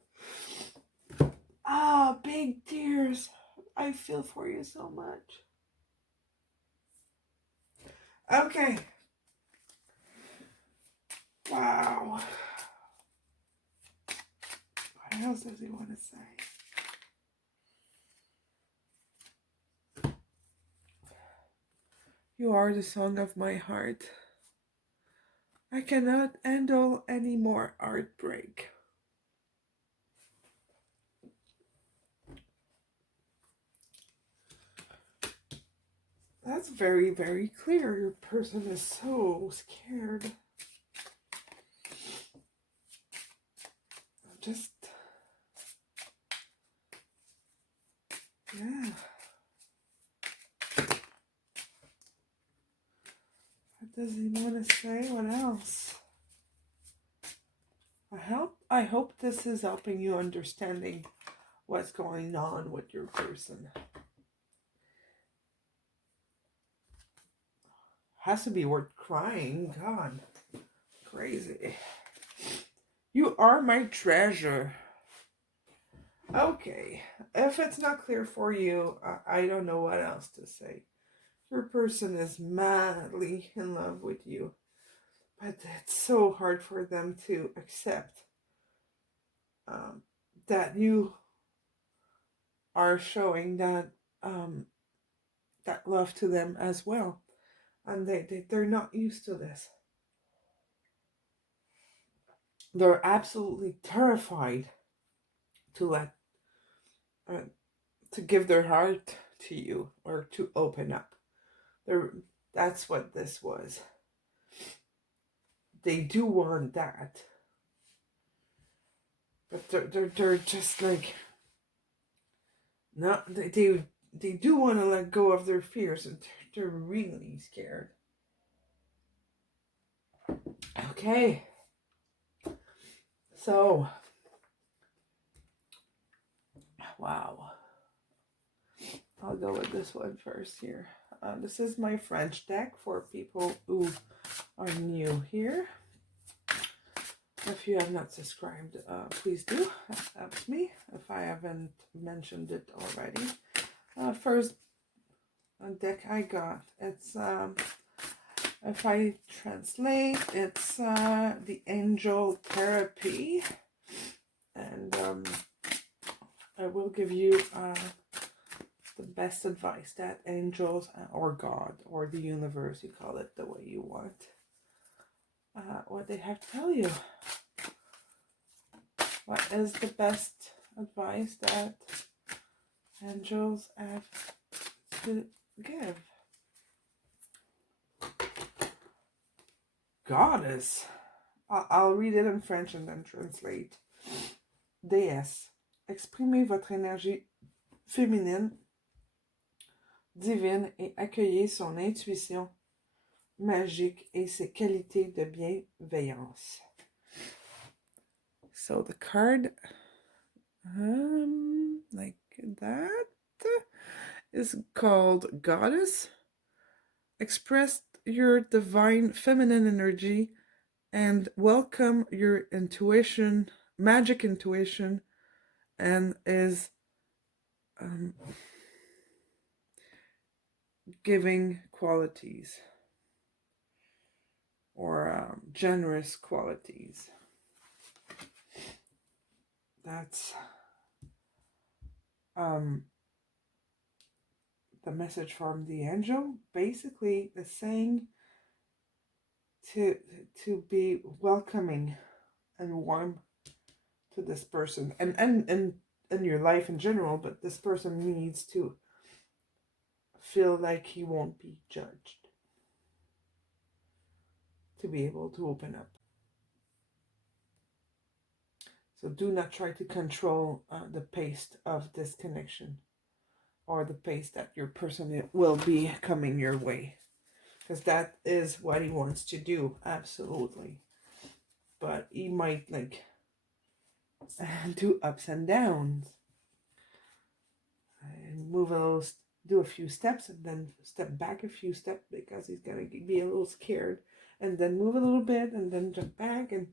Big tears. I feel for you so much. Okay. Wow. What else does he want to say? You are the song of my heart. I cannot handle any more heartbreak. That's very, very clear. Your person is so scared. Just, yeah. What does he want to say? What else? I hope this is helping you understanding what's going on with your person. Has to be worth crying. God, crazy. You are my treasure. Okay, if it's not clear for you, I don't know what else to say. Your person is madly in love with you, but it's so hard for them to accept that you are showing that that love to them as well, and they're not used to this. They're absolutely terrified to let to give their heart to you or to open up. That's what this was. They do want that, but they're just like, no, they do want to let go of their fears, and they're really scared. Okay, so wow, I'll go with this one first here. This is my French deck for people who are new here. If you have not subscribed, please do. That helps me if I haven't mentioned it already. First deck I got, it's if I translate, it's the Angel Therapy, and I will give you the best advice that angels or God or the universe, you call it the way you want, what they have to tell you. What is the best advice that angels have to give? Goddess. I'll read it in French and then translate. Déesse, exprimez votre énergie féminine, divine et accueillez son intuition magique et ses qualités de bienveillance. So the card, like that, is called Goddess. Express your divine feminine energy and welcome your intuition, magic intuition, and is giving qualities or generous qualities. That's the message from the angel. Basically is saying to be welcoming and warm to this person and in your life in general, but this person needs to feel like he won't be judged to be able to open up. So do not try to control the pace of this connection or the pace that your person will be coming your way, because that is what he wants to do, absolutely. But he might like do ups and downs and move a little, do a few steps and then step back a few steps because he's gonna be a little scared, and then move a little bit and then jump back, and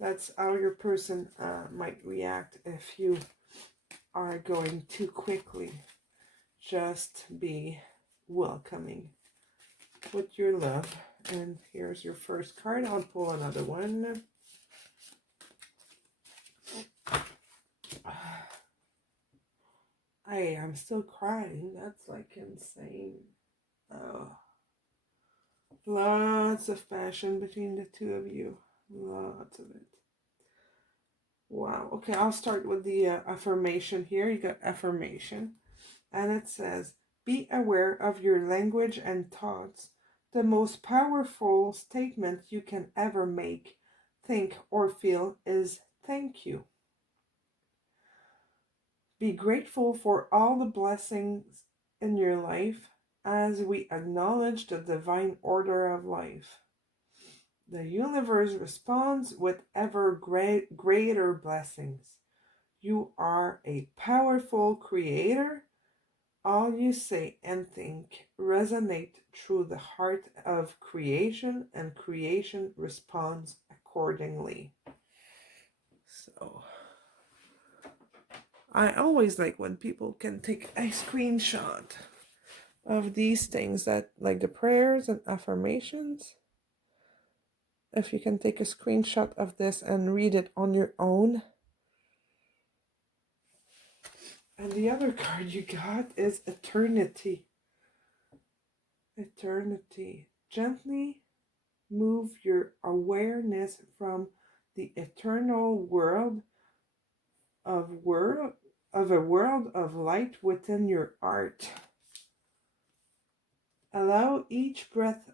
that's how your person might react if you are going too quickly. Just be welcoming with your love. And here's your first card. I'll pull another one. I'm still crying. That's like insane. Oh. Lots of passion between the two of you. Lots of it. Wow. Okay, I'll start with the affirmation here. You got affirmation. And it says, Be aware of your language and thoughts. The most powerful statement you can ever make, think, or feel is thank you. Be grateful for all the blessings in your life as we acknowledge the divine order of life. The universe responds with ever greater blessings. You are a powerful creator. All you say and think resonate through the heart of creation, and creation responds accordingly. So, I always like when people can take a screenshot of these things, that like the prayers and affirmations. If you can take a screenshot of this and read it on your own. And the other card you got is Eternity. Eternity. Gently move your awareness from the eternal world of a world of light within your heart. Allow each breath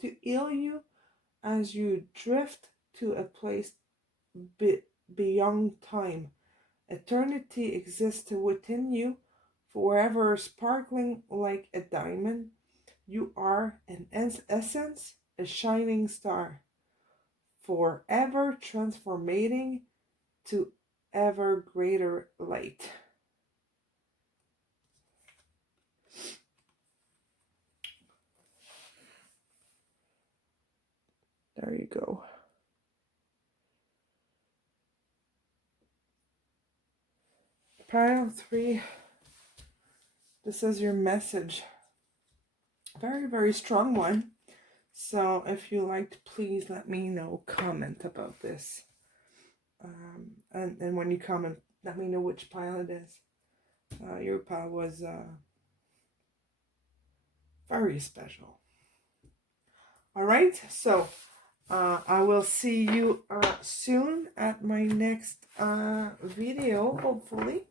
to heal you as you drift to a place beyond time. Eternity exists within you, forever sparkling like a diamond. You are, in essence, a shining star, forever transformating to ever greater light. There you go. Pile 3. This is your message. Very, very strong one. So if you liked, please let me know. Comment about this. And when you comment, let me know which pile it is. Your pile was very special. All right, so I will see you soon at my next video, hopefully.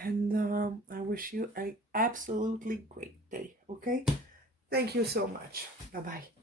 And I wish you an absolutely great day, okay? Thank you so much. Bye-bye.